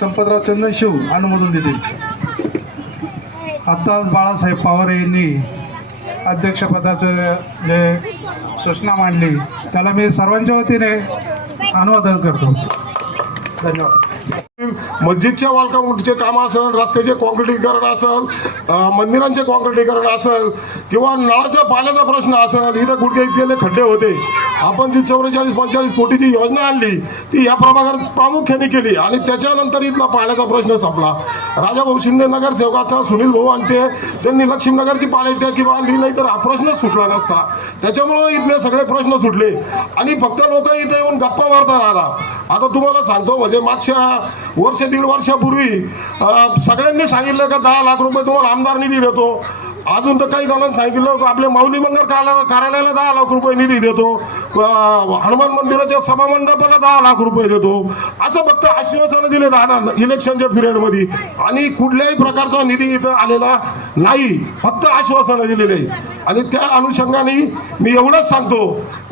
संपतराव चंदनशिव अनुमोदन देतील. आत्ताच बाळासाहेब पवार यांनी अध्यक्षपदाचं जे सूचना मांडली त्याला मी सर्वांच्या वतीने अनुमोदन करतो. धन्यवाद. मस्जिदच्या वालकामचे काम असेल, रस्त्याचे कॉन्क्रिटीकरण असेल, मंदिरांचे कॉन्क्रिटीकरण असेल किंवा नळाच्या पाण्याचा प्रश्न असेल, इथं गुडघे इतकेले खड्डे होते. आपण जी 44-45 कोटीची योजना आणली ती या प्रभागात प्रामुख्याने केली आणि त्याच्यानंतर इथला पाण्याचा प्रश्न संपला. राजाभाऊ शिंदे नगरसेवकाचा सुनील भाऊ आणि त्यांनी लक्ष्मीनगरची पाणी टाकी बांधली, नाही तर हा प्रश्न सुटला नसता. त्याच्यामुळे इथले सगळे प्रश्न सुटले आणि फक्त लोक इथे येऊन गप्पा मारतात. आता तुम्हाला सांगतो, म्हणजे मागच्या वर्ष दीड वर्षापूर्वी सगळ्यांनी सांगितलं का 10 लाख रुपये तुम्हाला आमदार निधी देतो. अजून तर काही जणांनी सांगितलं आपल्या माऊली मंगल कार्यालयाला 10 लाख रुपये निधी देतो, हनुमान मंदिराच्या सभामंडपाला 10 लाख रुपये देतो, असं फक्त आश्वासनं दिले इलेक्शनच्या पिरियडमध्ये आणि कुठल्याही प्रकारचा निधी इथं आलेला नाही, फक्त आश्वासनं दिलेले. आणि त्या अनुषंगाने मी एवढंच सांगतो,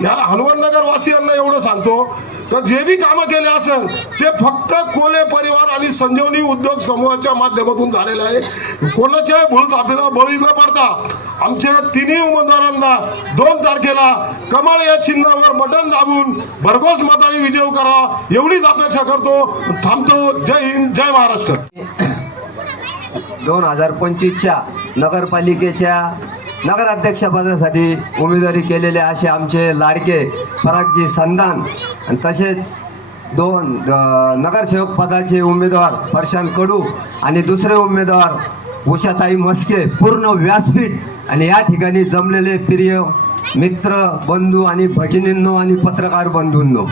या हनुमाननगर वासियांना एवढं सांगतो तर जे बी कामं केले असेल ते फक्त कोले परिवार आणि संजीवनी उद्योग समूहाच्या माध्यमातून झालेलं आहे. कोणाच्या भूलथापीला बळी न पडता आमच्या तिन्ही उमेदवारांना 2 तारखेला कमळ या चिन्हावर बटन दाबून भरघोस मताने विजय करा एवढीच अपेक्षा करतो. थांबतो. जय हिंद, जय महाराष्ट्र. 2025च्या नगरपालिकेच्या नगराध्यक्षपदासाठी उमेदवारी केलेले असे आमचे लाडके परागजी संधान आणि तसेच 2 नगरसेवक पदाचे उमेदवार प्रशांत कडू आणि दुसरे उमेदवार उषाताई मस्के पूर्ण व्यासपीठ आणि या ठिकाणी जमलेले प्रिय मित्र बंधू आणि भगिनींनो आणि पत्रकार बंधूंनो,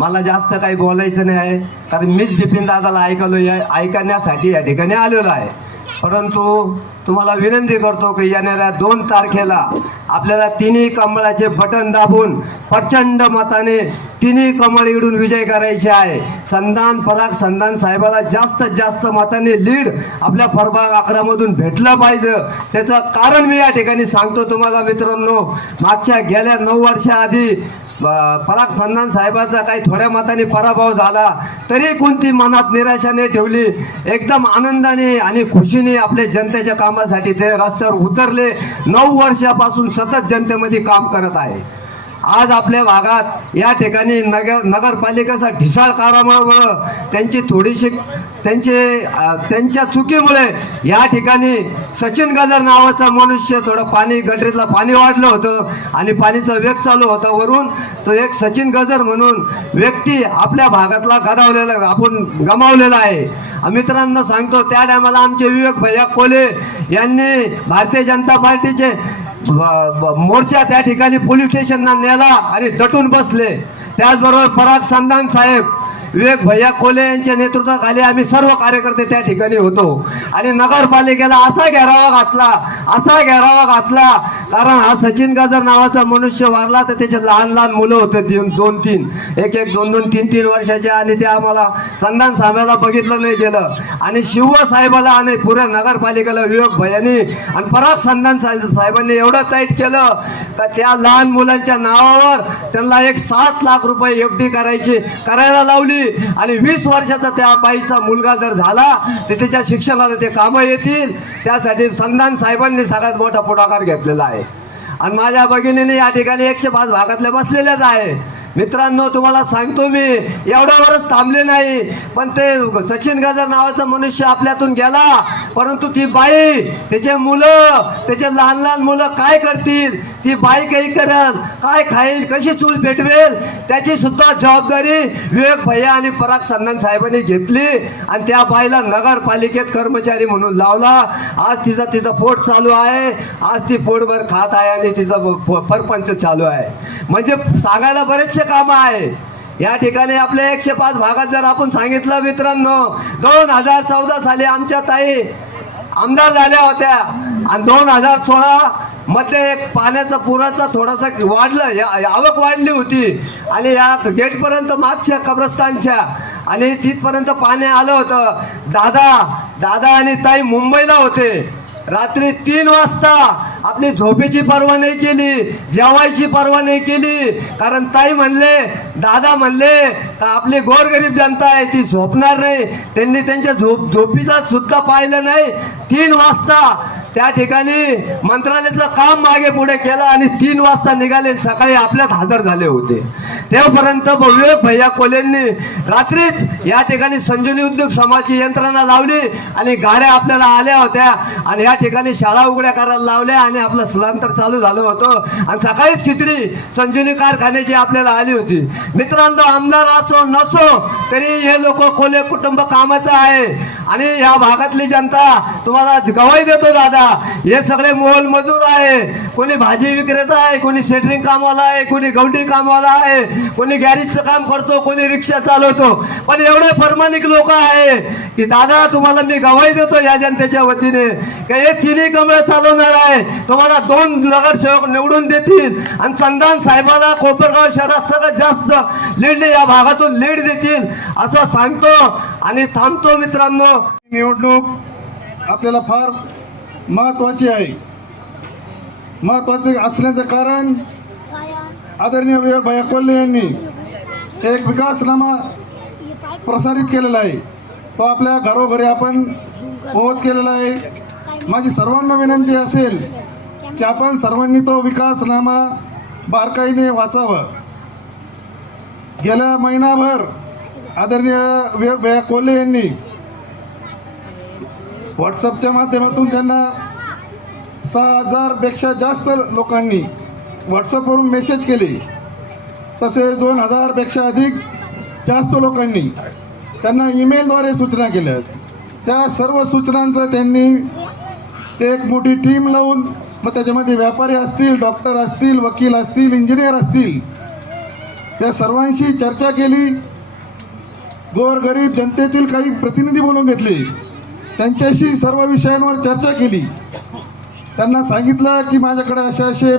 मला जास्त काही बोलायचं नाही आहे कारण मीच बिपिन दादाला ऐकण्यासाठी या ठिकाणी आलेलो आहे. परंतु तुम्हाला विनंती करतो की येणाऱ्या 2 तारखेला आपल्याला तिन्ही कमळाचे बटन दाबून प्रचंड मताने तिन्ही कमळ इडून विजय करायचे आहे. पराग संधान साहेबाला जास्तीत जास्त मताने लीड आपल्या प्रभाग 11 मधून भेटलं पाहिजे. त्याचं कारण मी या ठिकाणी सांगतो तुम्हाला मित्रांनो. मागच्या गेल्या 9 वर्षाआधी पराग संधान साहेबाचा काही थोड्या मताने पराभव झाला तरी कोणती मनात निराशा नाही ठेवली. एकदम आनंदाने आणि खुशीने आपल्या जनतेच्या कामासाठी ते रस्त्यावर उतरले. 9 वर्षापासून सतत जनतेमध्ये काम करत आहे. आज आपल्या भागात या ठिकाणी नगरपालिकेचा ढिसाळ कारभारामुळं त्यांच्या चुकीमुळे या ठिकाणी सचिन गजर नावाचा मनुष्य थोडं गटरीतलं पाणी वाढलं होतं आणि पाणीचा वेग चालू होता वरून. तो एक सचिन गजर म्हणून व्यक्ती आपल्या भागातला आपण गमावलेला आहे. मित्रांनो सांगतो, त्या टायमाला आमचे विवेक भैया कोले यांनी भारतीय जनता पार्टीचे मोर्चा त्या ठिकाणी पोलीस स्टेशनला नेला आणि दटून बसले. त्याचबरोबर पराग संधान साहेब, विवेक भैया कोले यांच्या नेतृत्वाखाली आम्ही सर्व कार्यकर्ते त्या ठिकाणी होतो आणि नगरपालिकेला असा घेरावा घातला कारण हा सचिन गजर नावाचा मनुष्य वारला तर त्याचे लहान मुलं होते 2-3 2-2 3-3 वर्षाचे आणि ते आम्हाला संधान साहेबाला बघितलं नाही गेलं आणि शिवसाहेबाला आणि पुऱ्या नगरपालिकेला विवेक भैयानी आणि पराग संधान साहेबांनी एवढं टाईट केलं का त्या लहान मुलांच्या नावावर त्यांना 7 लाख रुपये FD करायला लावली आणि 20 वर्षाचा त्या बाईचा मुलगा जर झाला तर त्याच्या शिक्षणाला ते कामं येतील. त्यासाठी संधान साहेबांनी सगळ्यात मोठा पुढाकार घेतलेला आहे आणि माझ्या भगिनीने या ठिकाणी 105 भागातले बसलेलेच आहे. मित्रांनो तुम्हाला सांगतो, मी एवढ्यावरच थांबले नाही पण ते सचिन गजर नावाचा मनुष्य आपल्यातून गेला परंतु ती बाई, त्याचे मुलं, त्याचे लहान मुलं काय करतील, ती बाई काही करत, काय खाईल, कशी चूल पेटवेल, त्याची सुद्धा जबाबदारी विवेक भैया आणि पराग संधान साहेबांनी घेतली आणि त्या बाईला नगरपालिकेत कर्मचारी म्हणून लावला. आज तिचा पोट चालू आहे, आज ती पोटभर खात आहे आणि तिचा परपंच चालू आहे. म्हणजे सांगायला बरेचसे काम आहे. या ठिकाणी आपल्या 105 भागात जर आपण सांगितलं मित्रांनो, 2014 साली आमच्या ताई आमदार झाल्या होत्या आणि 2016 मध्ये पाण्याचा पुराचा थोडासा वाढलं, आवक वाढली होती आणि या गेटपर्यंत मागच्या कब्रस्तानच्या आणि तिथपर्यंत पाणी आलं होतं. दादा आणि ताई मुंबईला होते. रात्री 3 वाजता आपली झोपेची पर्वा नाही केली, जेवायची पर्वा नाही केली. कारण ताई म्हणले, दादा म्हणले का आपली गोरगरीब जनता आहे ती झोपणार नाही. त्यांनी त्यांच्या झोपीचा सुद्धा पाहिलं नाही. 3 वाजता त्या ठिकाणी मंत्रालयाचं काम मागे पुढे केलं आणि 3 वाजता निघाले, सकाळी आपल्यात हजर झाले होते. तेव्हापर्यंत विवेक भैया कोलेंनी रात्रीच या ठिकाणी संजीवनी उद्योग समाजाची यंत्रणा लावली आणि गाड्या आपल्याला आल्या होत्या आणि या ठिकाणी शाळा उघड्या करायला लावल्या आणि आपलं स्थलांतर चालू झालं होतं आणि सकाळीच खिचडी संजीवनी कारखान्याची आपल्याला आली होती. मित्रांनो, आमदार असो नसो तरी हे लोक कोले कुटुंब कामाचं आहे आणि या भागातली जनता तुम्हाला गवाही देतो दादा, हे सगळे मोलमजूर आहे. कोणी भाजी विक्रेता आहे, कोणी सेटरिंग कामवाला आहे, कोणी गवंडी कामवाला आहे, कोणी गॅरेजचं काम करतो, कोणी रिक्षा चालवतो. पण एवढे प्रामाणिक लोक आहे की दादा तुम्हाला मी गवाही देतो या जनतेच्या वतीने की हे 3 कमळे चालवणार आहे. तुम्हाला 2 नगरसेवक निवडून देतील आणि संधान साहेबाला कोपरगाव शहरात सगळ्यात जास्त लीड या भागातून लीड देतील असं सांगतो आणि थांबतो. मित्रांनो, निवडणूक आपल्याला फार महत्त्वाची आहे. महत्त्वाचे असण्याचं कारण आदरणीय विवेक भैया कोल्हे यांनी एक विकासनामा प्रसारित केलेला आहे. तो आपल्या घरोघरी आपण पोहोच केलेला आहे. माझी सर्वांना विनंती असेल की आपण सर्वांनी तो विकासनामा बारकाईने वाचावा. गेल्या महिनाभर आदरणीय विवेक भैया कोल्हे यांनी व्हॉट्सअपच्या माध्यमातून त्यांना 6,000 पेक्षा जास्त लोकांनी व्हॉट्सअपवरून मेसेज केले. तसेच 2,000 पेक्षा अधिक जास्त लोकांनी त्यांना ईमेलद्वारे सूचना केल्या. त्या सर्व सूचनांचं त्यांनी एक मोठी टीम लावून, मग त्याच्यामध्ये व्यापारी असतील, डॉक्टर असतील, वकील असतील, इंजिनियर असतील, त्या सर्वांशी चर्चा केली. गोरगरीब जनतेतील काही प्रतिनिधी बोलून घेतले, त्यांच्याशी सर्व विषयांवर चर्चा केली. त्यांना सांगितलं की माझ्याकडे असे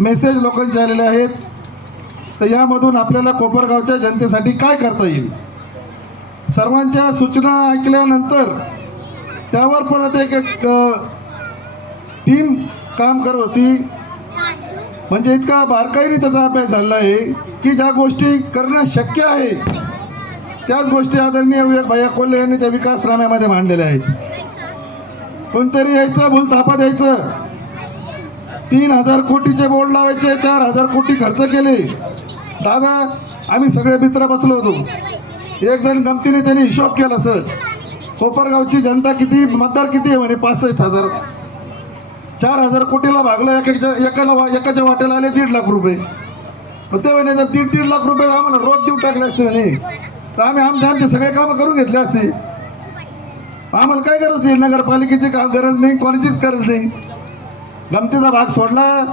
मेसेज लोकांचे आलेले आहेत, तर यामधून आपल्याला कोपरगावच्या जनतेसाठी काय करता येईल. सर्वांच्या सूचना ऐकल्यानंतर त्यावर परत एक टीम काम करत होती. म्हणजे इतका बारकाईने त्याचा अभ्यास झाला आहे की ज्या गोष्टी करणं शक्य आहे त्याच गोष्टी आदरणीय विवेक भैया कोल्हे यांनी त्या विकासनाम्यामध्ये मांडलेल्या आहेत. कोणतरी यायचं, भूलथापा द्यायचं, 3,000 कोटीचे बोर्ड लावायचे, 4,000 कोटी खर्च केले. दादा, आम्ही सगळे मित्र बसलो होतो. एक जण गमतीने त्यांनी हिशोब केला सहज, कोपरगावची जनता किती, मतदार किती आहे म्हणे, 65,000. 4,000 कोटीला भागलं, एकाच्या वाट्याला आले 1.5 लाख रुपये. मग ते म्हणे जर 1.5 लाख रुपये आम्हाला रोज देऊ टाकले असते म्हणे, तर आम्ही आमचे सगळे कामं करून घेतले असते. आम्हाला काय गरज नाही, नगरपालिकेची गरज नाही, कोणाचीच गरज नाही. गमतीचा भाग सोडला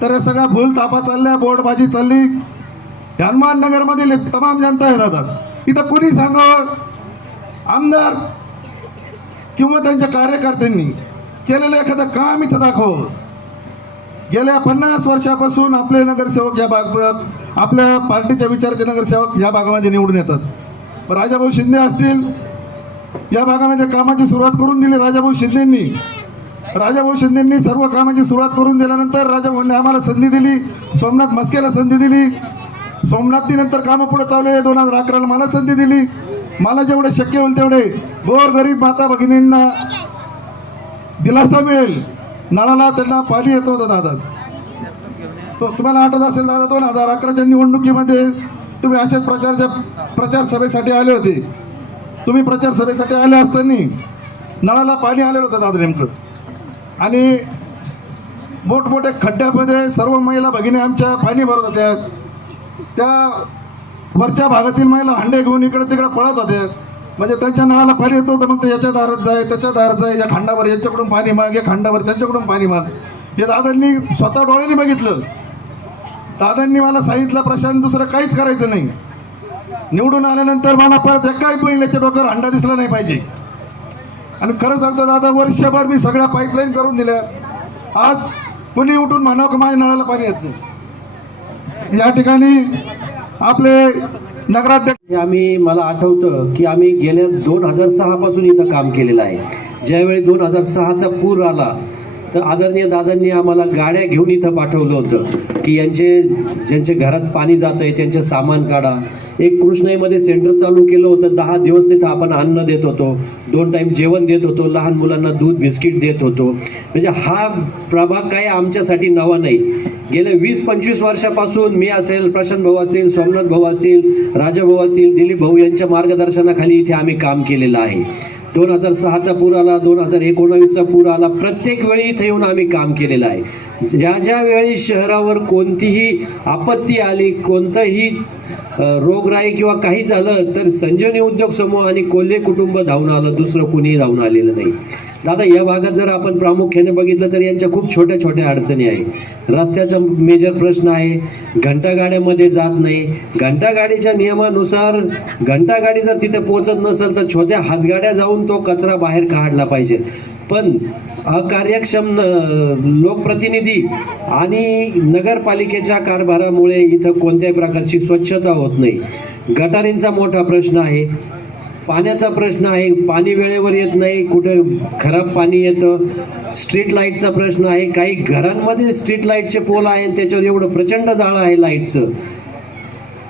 तर हे सगळ्या भूलथापा चालल्या, बोर्डबाजी चालली. हनुमान नगरमधील तमाम जनता आहे दादा. इथं कुणी सांगावं, आमदार किंवा त्यांच्या कार्यकर्त्यांनी केलेलं एखादं काम इथं दाखव. गेल्या 50 वर्षापासून आपले नगरसेवक या आपल्या पार्टीच्या विचाराचे नगरसेवक या भागामध्ये निवडून येतात. राजाभाऊ शिंदे असतील, या भागामध्ये कामाची सुरुवात करून दिली राजाभाऊ शिंदेंनी सर्व कामाची सुरुवात करून दिल्यानंतर राजाभाऊंनी आम्हाला संधी दिली, सोमनाथ मस्केला संधी दिली. सोमनाथनी नंतर कामं पुढे चाललेले 2011ला मला संधी दिली. मला जेवढे शक्य होईल तेवढे गोरगरीब माता भगिनींना दिलासा मिळेल. नळाला त्यांना पाणी येत होतं दादा. तुम्हाला आठवत असेल दादा, 2011च्या निवडणुकीमध्ये तुम्ही अशाच प्रचार सभेसाठी आले होते. तुम्ही प्रचार सभेसाठी आले असताना नळाला पाणी आलेलं होतं दादा नेमकं. आणि मोठमोठ्या खड्ड्यामध्ये सर्व महिला भगिनी आमच्या पाणी भरत होत्या. त्या वरच्या भागातील महिला हांडे घेऊन इकडे तिकडे पळत होत्या. म्हणजे त्यांच्या नळाला पाणी येत होतं, मग ते याच्या दारात जाय, त्याच्या दारात जाय, या खांडावर याच्याकडून पाणी माग, या खांडावर त्यांच्याकडून पाणी माग. हे दादांनी स्वतः डोळ्यांनी बघितलं. दादांनी मला सांगितलं, प्रशांत दुसरं काहीच करायचं नाही. निवडून आल्यानंतर मला परत एकाही महिलेच्या डोक्यावर हंडा दिसला नाही पाहिजे. आणि खरं सांगतो दादा, वर्षभर मी सगळ्या पाईपलाईन करून दिल्या. आज कुणी उठून म्हणावं की माझ्या नळाला पाणी येत नाही. या ठिकाणी आपले नगराध्यक्ष, मला आठवतं की आम्ही गेल्या 2006 पासून इथं काम केलेलं आहे. ज्यावेळी 2006चा पूर आला तर आदरणीय दादांनी आम्हाला गाड्या घेऊन इथं पाठवलं होतं की ज्यांचे घरात पाणी जात आहे त्यांचे सामान काढा. एक कृष्णाईमध्ये सेंटर चालू केलं होतं, 10 दिवस तिथं आपण अन्न देत होतो, 2 टाईम जेवण देत होतो, लहान मुलांना दूध बिस्किट देत होतो. म्हणजे हा प्रभाग काय आमच्यासाठी नवा नाही. गेल्या 20-25 वर्षापासून मी असेल, प्रशांत भाऊ असतील, सोमनाथ भाऊ असतील, राजा भाऊ असतील, दिलीप भाऊ यांच्या मार्गदर्शनाखाली इथे आम्ही काम केलेलं आहे. 2006चा पूर आला, 2019चा पूर आला, प्रत्येक वेळी इथे येऊन आम्ही काम केलेलं आहे. ज्या वेळी शहरावर कोणतीही आपत्ती आली, कोणतंही रोगराई किंवा काही झालं तर संजीवनी उद्योग समूह आणि कोल्हे कुटुंब धावून आलं, दुसरं कुणीही धावून आलेलं नाही. दादा, या भागात जर आपण प्रामुख्याने बघितलं तर यांच्या खूप छोट्या छोट्या अडचणी आहे. रस्त्याचा मेजर प्रश्न आहे, घंटागाड्यामध्ये जात नाही. घंटागाडीच्या नियमानुसार घंटागाडी जर तिथे पोहोचत नसेल तर छोट्या हातगाड्या जाऊन तो कचरा बाहेर काढला पाहिजे. पण अकार्यक्षम लोकप्रतिनिधी आणि नगरपालिकेच्या कारभारामुळे इथं कोणत्याही प्रकारची स्वच्छता होत नाही. गटारींचा मोठा प्रश्न आहे, पाण्याचा प्रश्न आहे, पाणी वेळेवर येत नाही, कुठे खराब पाणी येतं. स्ट्रीट लाईटचा प्रश्न आहे, काही घरांमध्ये स्ट्रीट लाईटचे पोल आहे, त्याच्यावर एवढं प्रचंड जाळं आहे लाईटचं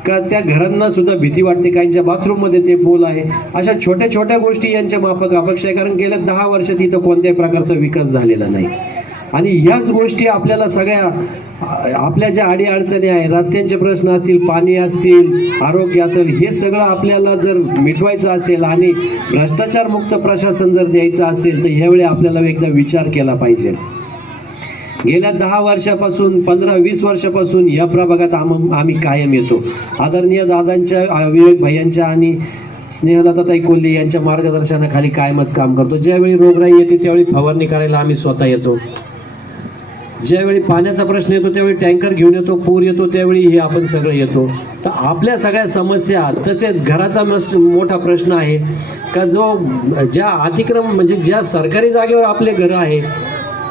का त्या घरांना सुद्धा भीती वाटते. काहींच्या बाथरूममध्ये ते पोल आहे. अशा छोट्या छोट्या गोष्टी यांच्या माफक अपेक्षा आहे, कारण गेल्या 10 वर्षात इथं कोणत्याही प्रकारचा विकास झालेला नाही. आणि ह्याच गोष्टी आपल्याला सगळ्या आपल्या ज्या अडीअडचणी आहे, रस्त्यांचे प्रश्न असतील, पाणी असतील, आरोग्य असेल, हे सगळं आपल्याला जर मिटवायचं असेल आणि भ्रष्टाचार मुक्त प्रशासन जर द्यायचं असेल तर ह्यावेळी आपल्याला एकदा विचार केला पाहिजे. गेल्या 10 वर्षापासून 15-20 वर्षापासून या प्रभागात आम्ही कायम येतो. आदरणीय दादांच्या, विवेक भैयांच्या आणि स्नेहलताताई कोल्हे यांच्या मार्गदर्शनाखाली कायमच काम करतो. ज्यावेळी रोगराई येते त्यावेळी फवारणी करायला आम्ही स्वतः येतो. ज्यावेळी पाण्याचा प्रश्न येतो त्यावेळी टँकर घेऊन येतो, पूर येतो त्यावेळी हे आपण सगळं येतो. तर आपल्या सगळ्या समस्या, तसेच घराचा मोठा प्रश्न आहे का ज्या अतिक्रम म्हणजे ज्या सरकारी जागेवर आपले घरं आहे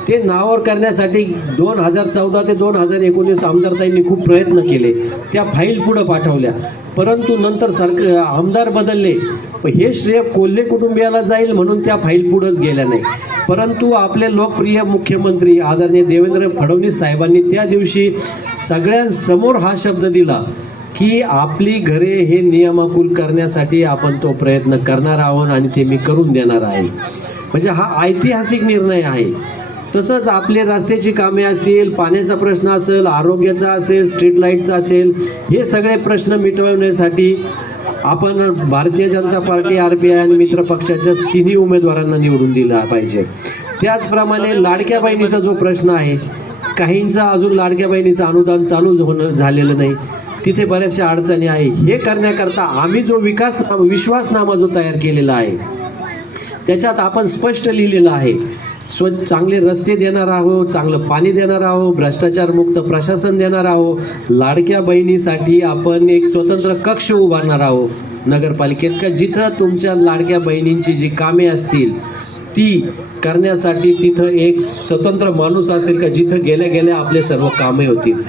ते नावावर करण्यासाठी 2014 ते 2019 आमदारताईंनी खूप प्रयत्न केले, त्या फाईल पुढे पाठवल्या, परंतु नंतर आमदार बदलले. हे श्रेय कोल्हे कुटुंबियाला जाईल म्हणून त्या फाईल पुढेच गेल्या नाही. परंतु आपले लोकप्रिय मुख्यमंत्री आदरणीय देवेंद्र फडणवीस साहेबांनी त्या दिवशी सगळ्यांसमोर हा शब्द दिला की आपली घरे हे नियमाकुल करण्यासाठी आपण तो प्रयत्न करणार आहोत आणि ते मी करून देणार आहे. म्हणजे हा ऐतिहासिक निर्णय आहे. तसंच आपले रस्त्याची कामे असतील, पाण्याचा प्रश्न असेल, आरोग्याचा असेल, स्ट्रीट लाईटचा असेल, हे सगळे प्रश्न मिटवण्यासाठी आपण भारतीय जनता पार्टी, RPI आणि मित्र पक्षाच्या 3ही उमेदवारांना निवडून दिला पाहिजे. त्याचप्रमाणे लाडक्या बहिणीचा जो प्रश्न आहे, काहींचा अजून लाडक्या बहिणीचं अनुदान चालू झालेलं नाही, तिथे बऱ्याचशा अडचणी आहे. हे करण्याकरता आम्ही जो विश्वासनामा जो तयार केलेला आहे त्याच्यात आपण स्पष्ट लिहिलेलं आहे, चांगले रस्ते देणार आहोत, चांगलं पाणी देणार आहोत, भ्रष्टाचार मुक्त प्रशासन देणार आहोत, लाडक्या बहिणीसाठी आपण एक स्वतंत्र कक्ष उभारणार आहोत नगरपालिकेत, का जिथं तुमच्या लाडक्या बहिणींची जी कामे असतील ती करण्यासाठी तिथं एक स्वतंत्र माणूस असेल का जिथं गेल्या गेल्या आपले सर्व कामे होतील.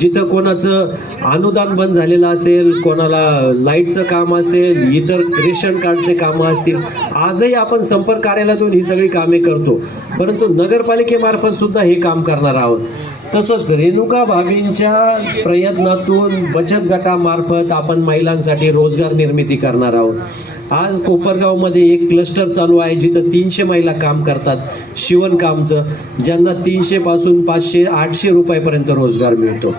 जिथं कोणाचं अनुदान बंद झालेलं असेल, कोणाला लाईटचं काम असेल, इतर रेशन कार्डचे कामं असतील, आजही आपण संपर्क कार्यालयातून ही सगळी कामे करतो, परंतु नगरपालिकेमार्फत सुद्धा हे काम करणार आहोत. तसंच रेणुका भाभींच्या प्रयत्नातून बचत गटामार्फत आपण महिलांसाठी रोजगार निर्मिती करणार आहोत. आज कोपरगावमध्ये एक क्लस्टर चालू आहे जिथं 300 महिला काम करतात शिवणकामचं, ज्यांना 300 पासून 500-800 रुपयापर्यंत रोजगार मिळतो.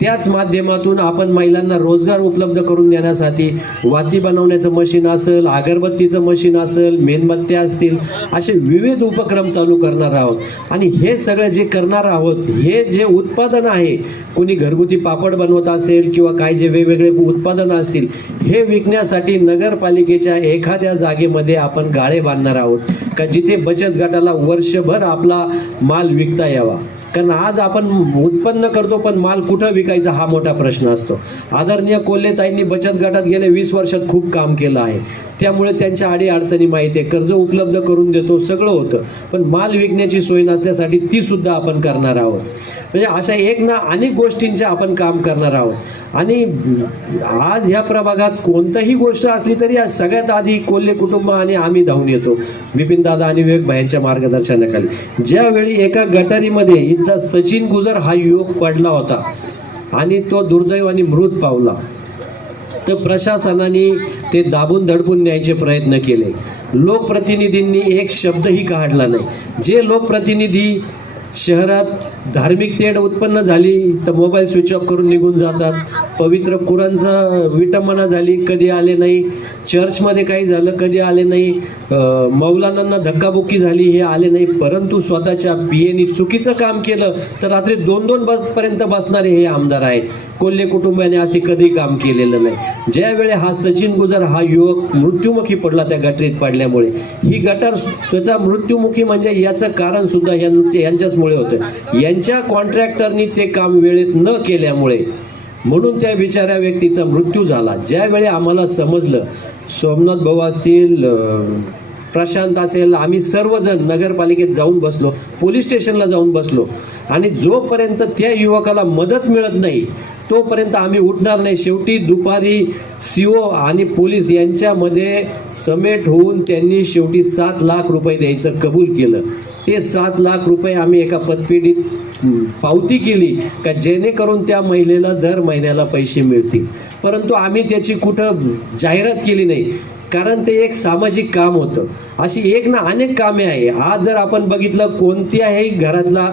त्याच माध्यमातून आपण महिलांना रोजगार उपलब्ध करून देण्यासाठी वाती बनवण्याचं मशीन असेल, अगरबत्तीचं मशीन असेल, मेणबत्त्या असतील, असे विविध उपक्रम चालू करणार आहोत. आणि हे सगळं जे करणार आहोत, हे जे उत्पादन आहे, कुणी घरगुती पापड बनवत असेल किंवा काही जे वेगवेगळे उत्पादनं असतील, हे विकण्यासाठी नगरपालिकेच्या एखाद्या जागेमध्ये आपण गाळे बांधणार आहोत का जिथे बचत गटाला वर्षभर आपला माल विकता यावा. कारण आज आपण उत्पन्न करतो पण माल कुठं विकायचा हा मोठा प्रश्न असतो. आदरणीय कोल्हेताईंनी बचत गटात गेल्या 20 वर्षात खूप काम केलं आहे. त्यामुळे त्यांच्या अडीअडचणी माहिती आहे, कर्ज उपलब्ध करून देतो, सगळं होतं, पण माल विकण्याची सोय नसल्यासाठी ती सुद्धा आपण करणार आहोत. म्हणजे अशा एक ना अनेक गोष्टींचे आपण काम करणार आहोत. आणि आज ह्या प्रभागात कोणतीही गोष्ट असली तरी आज सगळ्यात आधी कोल्हे कुटुंब आणि आम्ही धावून येतो बिपिन दादा आणि विवेक भाईंच्या मार्गदर्शनाखाली. ज्यावेळी एका गटारीमध्ये इथला सचिन गुजर हा युवक पडला होता आणि तो दुर्दैवाने मृत पावला, तर प्रशासनाने ते दाबून धडपून न्यायचे प्रयत्न केले. लोकप्रतिनिधींनी एक शब्दही काढला नाही. जे लोकप्रतिनिधी शहरात धार्मिक तेढ उत्पन्न झाली तर मोबाईल स्विच ऑफ करून निघून जातात. पवित्र कुराणचं विटंबना झाली, कधी आले नाही. चर्चमध्ये काही झालं, कधी आले नाही. मौलानांना धक्काबुक्की झाली, हे आले नाही. परंतु स्वतःच्या पीएनी चुकीचं काम केलं तर रात्री 2-2 पर्यंत बसणारे हे आमदार आहेत. कोल्हे कुटुंबाने असे कधी काम केलेलं नाही. ज्यावेळी हा सचिन गुजर हा युवक मृत्युमुखी पडला त्या गटरीत पडल्यामुळे, ही गटार त्याचा मृत्युमुखी म्हणजे याचं कारण सुद्धा यांच्याचमुळे होतं. यांच्या कॉन्ट्रॅक्टरनी ते काम वेळेत न केल्यामुळे म्हणून त्या बिचाऱ्या व्यक्तीचा मृत्यू झाला. ज्यावेळी आम्हाला समजलं, सोमनाथ भाऊ असतील, प्रशांत असेल, आम्ही सर्वजण नगरपालिकेत जाऊन बसलो, पोलीस स्टेशनला जाऊन बसलो आणि जोपर्यंत त्या युवकाला मदत मिळत नाही तोपर्यंत आम्ही उठणार नाही. शेवटी दुपारी सीओ आणि पोलीस यांच्यामध्ये समेट होऊन त्यांनी शेवटी 7 लाख रुपये द्यायचं कबूल केलं. ते 7 लाख रुपये आम्ही एका पतपेढीत पावती केली का जेणेकरून त्या महिलेला दर महिन्याला पैसे मिळतील. परंतु आम्ही त्याची कुठं जाहिरात केली नाही, कारण ते एक सामाजिक काम होतं. अशी एक ना अनेक कामे आहे. आज जर आपण बघितलं, कोणत्याही घरातला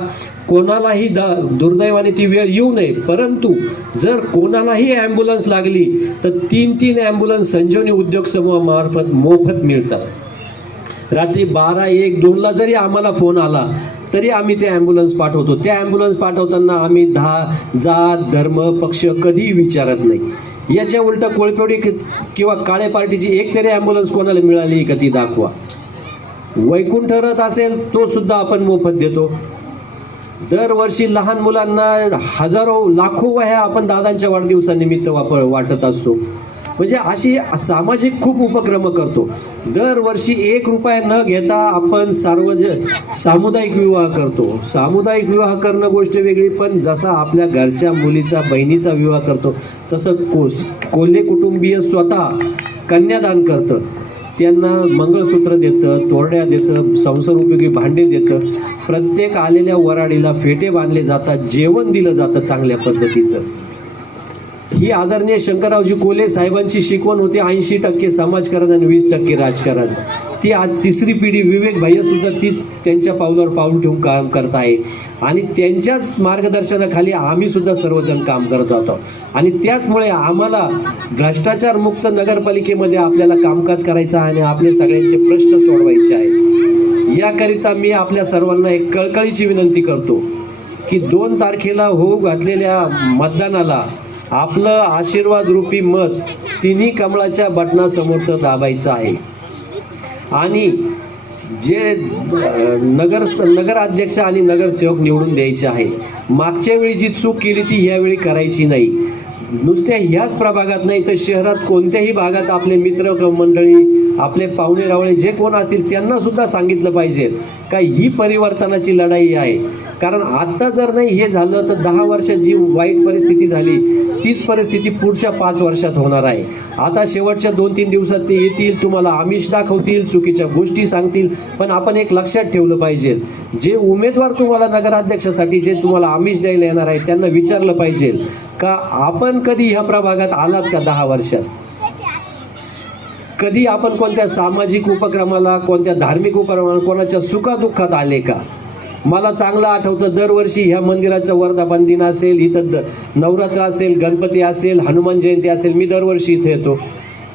कोणालाही दुर्दैवाने ती वेळ येऊ नये, परंतु जर कोणालाही ॲम्ब्युलन्स लागली तर 3 ॲम्ब्युलन्स संजीवनी उद्योग समूहामार्फत मोफत मिळतात. रात्री 12, 1, 2ला जरी आम्हाला फोन आला तरी आम्ही ते ॲम्ब्युलन्स पाठवतो. त्या ॲम्ब्युलन्स पाठवताना आम्ही जात, धर्म, पक्ष कधीही विचारत नाही. याच्या उलट कोळपेवडी किंवा काळ्या पार्टीची एक तरी ॲम्ब्युलन्स कोणाला मिळाली का ती दाखवा. वैकुंठ रथ असेल तो सुद्धा आपण मोफत देतो. दरवर्षी लहान मुलांना हजारो लाखो वह्या आपण दादांच्या वाढदिवसानिमित्त वाटत असतो. म्हणजे अशी सामाजिक खूप उपक्रम करतो. दरवर्षी 1 रुपया न घेता आपण सामुदायिक विवाह करतो. सामुदायिक विवाह करणं गोष्ट वेगळी, पण जसा आपल्या घरच्या मुलीचा, बहिणीचा विवाह करतो तसं कोल्हे कुटुंबीय स्वतः कन्यादान करतं. त्यांना मंगळसूत्र देतं, तोरड्या देतं, संसार उपयोगी भांडे देतं. प्रत्येक आलेल्या वराडीला फेटे बांधले जातात, जेवण दिलं जातं चांगल्या पद्धतीचं. ही आदरणीय शंकररावजी कोल्हे साहेबांची शिकवण होती. 80% समाजकारण आणि 20% राजकारण. ती आज 3री पिढी विवेक भैया सुद्धा तीच त्यांच्या पावलावर पाऊल ठेवून काम करत आहे आणि त्यांच्याच मार्गदर्शनाखाली आम्ही सुद्धा सर्वजण काम करत होतो. आणि त्याचमुळे आम्हाला भ्रष्टाचार मुक्त नगरपालिकेमध्ये आपल्याला कामकाज करायचं आहे आणि आपले सगळ्यांचे प्रश्न सोडवायचे आहे. याकरिता मी आपल्या सर्वांना एक कळकळीची विनंती करतो की 2 तारखेला होऊ घातलेल्या मतदानाला आपलं आशीर्वाद रूपी मत 3 कमळाच्या बटनासमोरचं दाबायचं आहे. आणि जे नगराध्यक्ष आणि नगरसेवक निवडून द्यायचे आहे. मागच्या वेळी जी चूक केली ती ह्यावेळी करायची नाही. नुसत्या ह्याच प्रभागात नाही तर शहरात कोणत्याही भागात आपले मित्र मंडळी, आपले पाहुणे रावळे जे कोण असतील त्यांना सुद्धा सांगितलं पाहिजे का ही परिवर्तनाची लढाई आहे. कारण आता जर नाही हे झालं तर 10 वर्षात जी वाईट परिस्थिती झाली तीच परिस्थिती पुढच्या 5 वर्षात होणार आहे. आता शेवटच्या 2-3 दिवसात ते येतील, तुम्हाला आमिष दाखवतील, चुकीच्या गोष्टी सांगतील, पण आपण एक लक्षात ठेवलं पाहिजे, जे उमेदवार तुम्हाला नगराध्यक्षासाठी जे तुम्हाला आमिष द्यायला येणार आहे त्यांना विचारलं पाहिजे का आपण कधी ह्या प्रभागात आलात का 10 वर्षात? कधी आपण कोणत्या सामाजिक उपक्रमाला, कोणत्या धार्मिक उपक्रमाला, कोणाच्या सुखादुःखात आले का? मला चांगलं आठवतं, दरवर्षी ह्या मंदिराचा वर्धापन दिन असेल, इथं नवरात्र असेल, गणपती असेल, हनुमान जयंती असेल, मी दरवर्षी इथे येतो.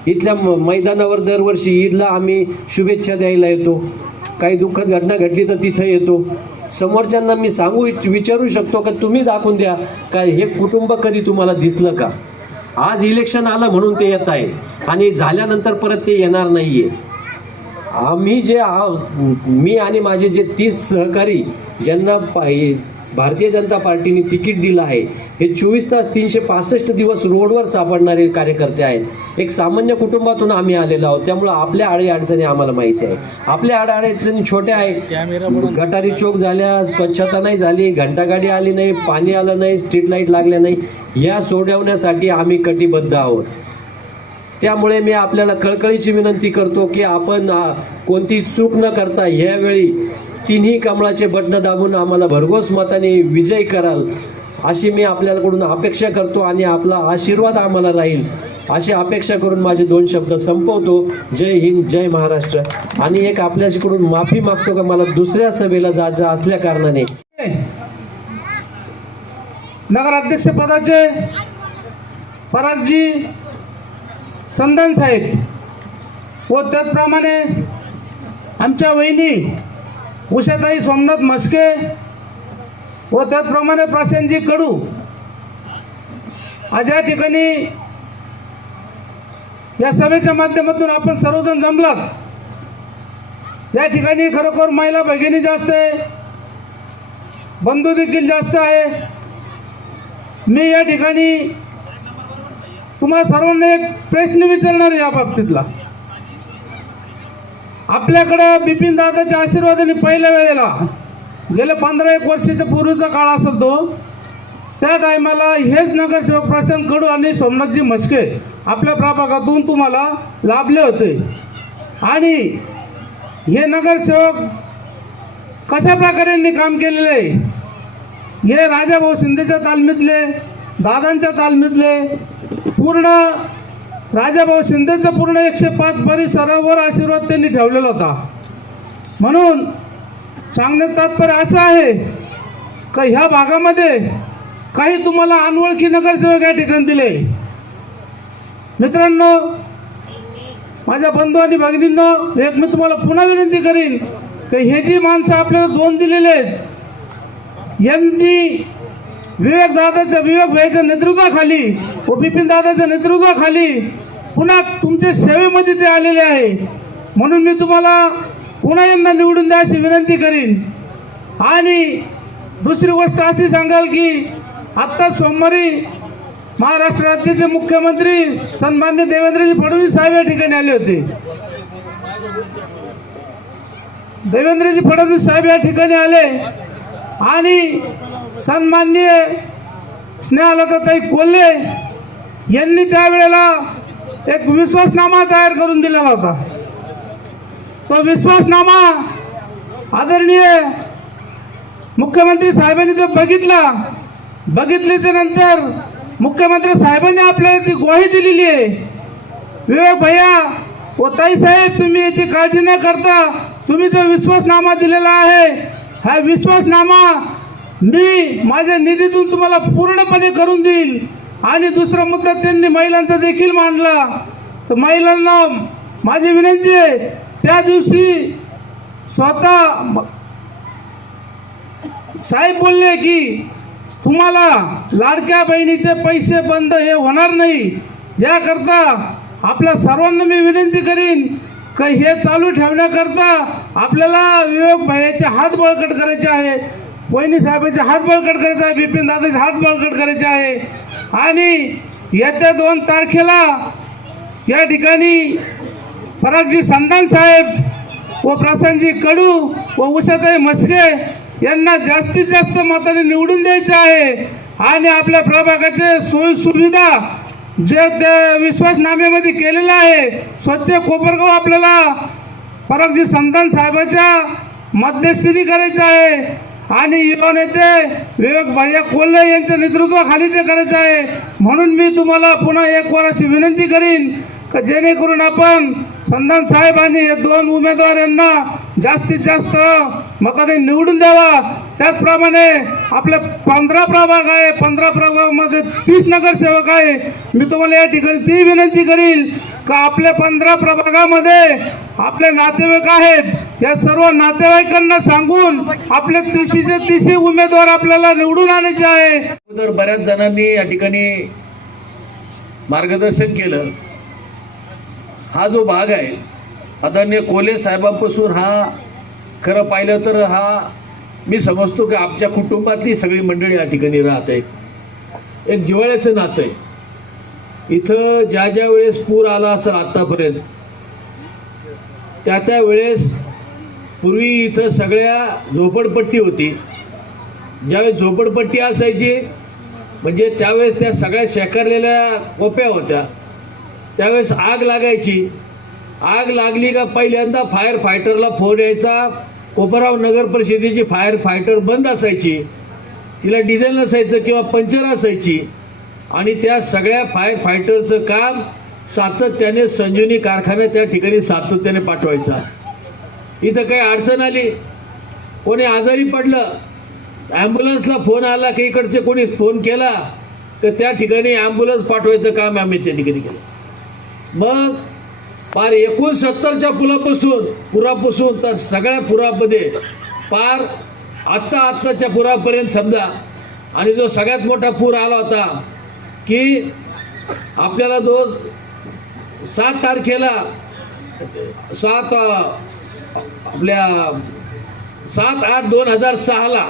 इथल्या मैदानावर दरवर्षी ईदला आम्ही शुभेच्छा द्यायला येतो. काही दुःखद घटना घडली तर तिथं येतो. समोरच्यांना मी विचारू शकतो का तुम्ही दाखवून द्या का हे कुटुंब कधी तुम्हाला दिसलं का? आज इलेक्शन आलं म्हणून ते येत आहे आणि झाल्यानंतर परत ते येणार नाहीये. आम्ही मी आणि माझे जे 30 सहकारी ज्यांना भारतीय जनता पार्टीने तिकीट दिलं आहे हे 24 तास 365 दिवस रोडवर सापडणारे कार्यकर्ते आहेत. एक सामान्य कुटुंबातून आम्ही आलेलो आहोत, त्यामुळं आपल्या अडचणी आम्हाला माहिती आहे. आपल्या अडचणी छोट्या आहेत. गटारी चोक झाल्या, स्वच्छता नाही झाली, घंटागाडी आली नाही, पाणी आलं नाही, स्ट्रीट लाईट लागल्या नाही, या सोडवण्यासाठी आम्ही कटिबद्ध आहोत. त्यामुळे मी आपल्याला कळकळीची विनंती करतो की आपण कोणती चूक न करता यावेळी तिन्ही कमळाचे बटणं दाबून आम्हाला भरघोस मताने विजयी कराल अशी मी आपल्याकडून अपेक्षा करतो आणि आपला आशीर्वाद आम्हाला राहील अशी अपेक्षा करून माझे 2 शब्द संपवतो. जय हिंद, जय महाराष्ट्र. आणि एक आपल्याकडून माफी मागतो का मला दुसऱ्या सभेला जायचं असल्या कारणाने. नगराध्यक्ष पदाचे परागजी संदन साहेब व त्याचप्रमाणे आमच्या वहिनी उषाताई सोमनाथ म्हस्के व त्याचप्रमाणे प्रशांतजी कडू आज या ठिकाणी या सभेच्या माध्यमातून आपण सर्वजण जमलात. या ठिकाणी खरोखर महिला भगिनी जास्त आहे, बंधू देखील जास्त आहे. मी या ठिकाणी तुम्हाला सर्वांना एक प्रश्न विचारणार या बाबतीतला. आपल्याकडं बिपिन दादाच्या आशीर्वादाने पहिल्या वेळेला गेले 15-1 वर्षाच्या पूर्वीचा काळ असेल तो, त्या टायमाला हेच नगरसेवक प्रशांत कडू आणि सोमनाथजी म्हस्के आपल्या प्रभागातून तुम्हाला लाभले होते. आणि हे नगरसेवक कशा प्रकारे काम केलेले आहे हे राजाभाऊ शिंदेच्या तालमीतले, दादांच्या तालमीतले, पूर्ण राजाभाऊ शिंदेचा पूर्ण 105 परिसरावर आशीर्वाद त्यांनी ठेवलेला होता. म्हणून सांगण्याचं तात्पर्य असं आहे का ह्या भागामध्ये काही तुम्हाला अनोळखी नगरसेवक या ठिकाणी दिले. मित्रांनो, माझ्या बंधू आणि भगिनींनो, एक मी तुम्हाला पुन्हा विनंती करीन की हे जी माणसं आपल्याला 2 दिलेले आहेत यांनी विवेक भाईच्या नेतृत्वाखाली व बिपिन दादाच्या नेतृत्वाखाली पुन्हा तुमच्या सेवेमध्ये ते आलेले आहे. म्हणून मी तुम्हाला पुन्हा यांना निवडून द्या अशी विनंती करीन. आणि दुसरी गोष्ट अशी सांगाल की आत्ता सोमवारी महाराष्ट्र राज्याचे मुख्यमंत्री सन्मान्य देवेंद्रजी फडणवीस साहेब या ठिकाणी आले होते. देवेंद्रजी फडणवीस साहेब या ठिकाणी आले आणि सन्माननीय स्नेहलताताई कोल्हे यांनी त्यावेळेला एक विश्वासनामा तयार करून दिलेला होता. तो विश्वासनामा आदरणीय मुख्यमंत्री साहेबांनी जर बघितल्याच्या नंतर मुख्यमंत्री साहेबांनी आपल्याला ती ग्वाही दिलेली आहे. विवेक भैया व ताई साहेब, तुम्ही याची काळजी न करता तुम्ही जो विश्वासनामा दिलेला आहे हा विश्वासनामा मी माझ्या निधीतून तुम्हाला पूर्णपणे करून देईल. आणि दुसरा मुद्दा त्यांनी महिलांचा देखील मांडला. तर महिलांना माझी विनंती आहे, त्या दिवशी स्वतः साहेब बोलले की तुम्हाला लाडक्या बहिणीचे पैसे बंद हे होणार नाही. याकरता आपल्या सर्वांना मी विनंती करीन की हे चालू ठेवण्याकरता आपल्याला विवेक भाईचे हात बळकट करायचे आहे, वहिनी साहेबांचे हात बळकट करायचे आहे, बिपिन दादाचे हात बळकट करायचे आहे. आणि येत्या 2 तारखेला या ठिकाणी परागजी संदान साहेब व प्रशांतजी कडू व उषाताई म्हस्के यांना जास्तीत जास्त मताने निवडून द्यायचे आहे. आणि आपल्या प्रभागाचे सोयी सुविधा जे त्या विश्वासनाम्यामध्ये केलेलं आहे, स्वच्छ कोपरगाव आपल्याला परागजी संतान साहेबाच्या मध्यस्थीने करायचं आहे. आणि युवा नेते विवेक भैया कोल्हे यांच्या नेतृत्वाखाली ते करायचं आहे. म्हणून मी तुम्हाला पुन्हा एक वार अशी विनंती करीन की जेणेकरून आपण संतान साहेब आणि हे 2 उमेदवार यांना जास्तीत जास्त मताने निवडून द्यावा. त्याचप्रमाणे आपले 15 प्रभाग आहे, 15 प्रभागामध्ये 30 नगरसेवक आहे. मी तुम्हाला या ठिकाणी ती विनंती करील का आपल्या 15 प्रभागामध्ये आपले नातेवाईक आहेत, या सर्व नातेवाईकांना सांगून आपले 30 उमेदवार आपल्याला निवडून आणायचे आहे. तर बऱ्याच जणांनी या ठिकाणी मार्गदर्शन केलं. हा जो भाग आहे आदरणीय कोल्हे साहेबांपासून हा खरं पाहिलं तर हा मी समजतो की आमच्या कुटुंबातली सगळी मंडळी या ठिकाणी राहत आहे. एक जिव्हाळ्याचं नातं आहे. इथं ज्या ज्या वेळेस पूर आला असेल आतापर्यंत त्या वेळेस पूर्वी इथं सगळ्या झोपडपट्टी होती. ज्यावेळेस झोपडपट्टी असायची म्हणजे त्यावेळेस त्या सगळ्या शेकारलेल्या कोप्या होत्या. त्यावेळेस आग लागायची. आग लागली का पहिल्यांदा फायर फायटरला फोन यायचा. कोपराव नगर परिषदेची फायर फायटर बंद असायची, तिला डिझेल नसायचं किंवा पंक्चर असायची आणि त्या सगळ्या फायर फायटरचं काम सातत्याने संजीवनी कारखाना त्या ठिकाणी सातत्याने पाठवायचा. इथं काही अडचण आली, कोणी आजारी पडलं, ॲम्ब्युलन्सला फोन आला की इकडचे कोणी फोन केला तर त्या ठिकाणी ॲम्ब्युलन्स पाठवायचं काम आम्ही त्या ठिकाणी केलं. मग पार 69च्या पुरापासून तर सगळ्या पुरामध्ये पार आत्ताच्या पुरापर्यंत समजा. आणि जो सगळ्यात मोठा पूर आला होता की आपल्याला 7 तारखेला 7/8/2006ला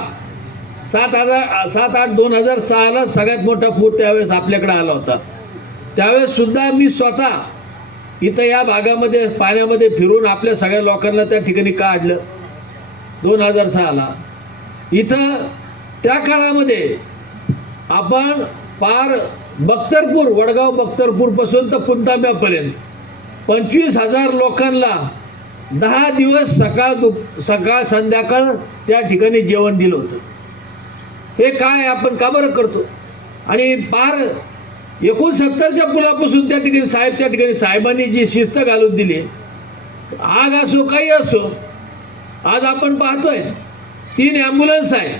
7/8/2006ला सगळ्यात मोठा पूर त्यावेळेस आपल्याकडे आला होता. त्यावेळेस सुद्धा मी स्वतः इथं या भागामध्ये पाण्यामध्ये फिरून आपल्या सगळ्या लोकांना त्या ठिकाणी काढलं. 2006ला इथं त्या काळामध्ये आपण पार बख्तरपूर, वडगाव बख्तरपूरपासून तर पुंतांब्यापर्यंत 25,000 लोकांना 10 दिवस सकाळ संध्याकाळ त्या ठिकाणी जेवण दिलं होतं. हे काय आपण का बरं करतो? आणि पार 69च्या पुलापासून त्या ठिकाणी साहेबांनी जी शिस्त घालून दिली, आग असो काही असो, आज आपण पाहतोय 3 ॲम्ब्युलन्स आहे.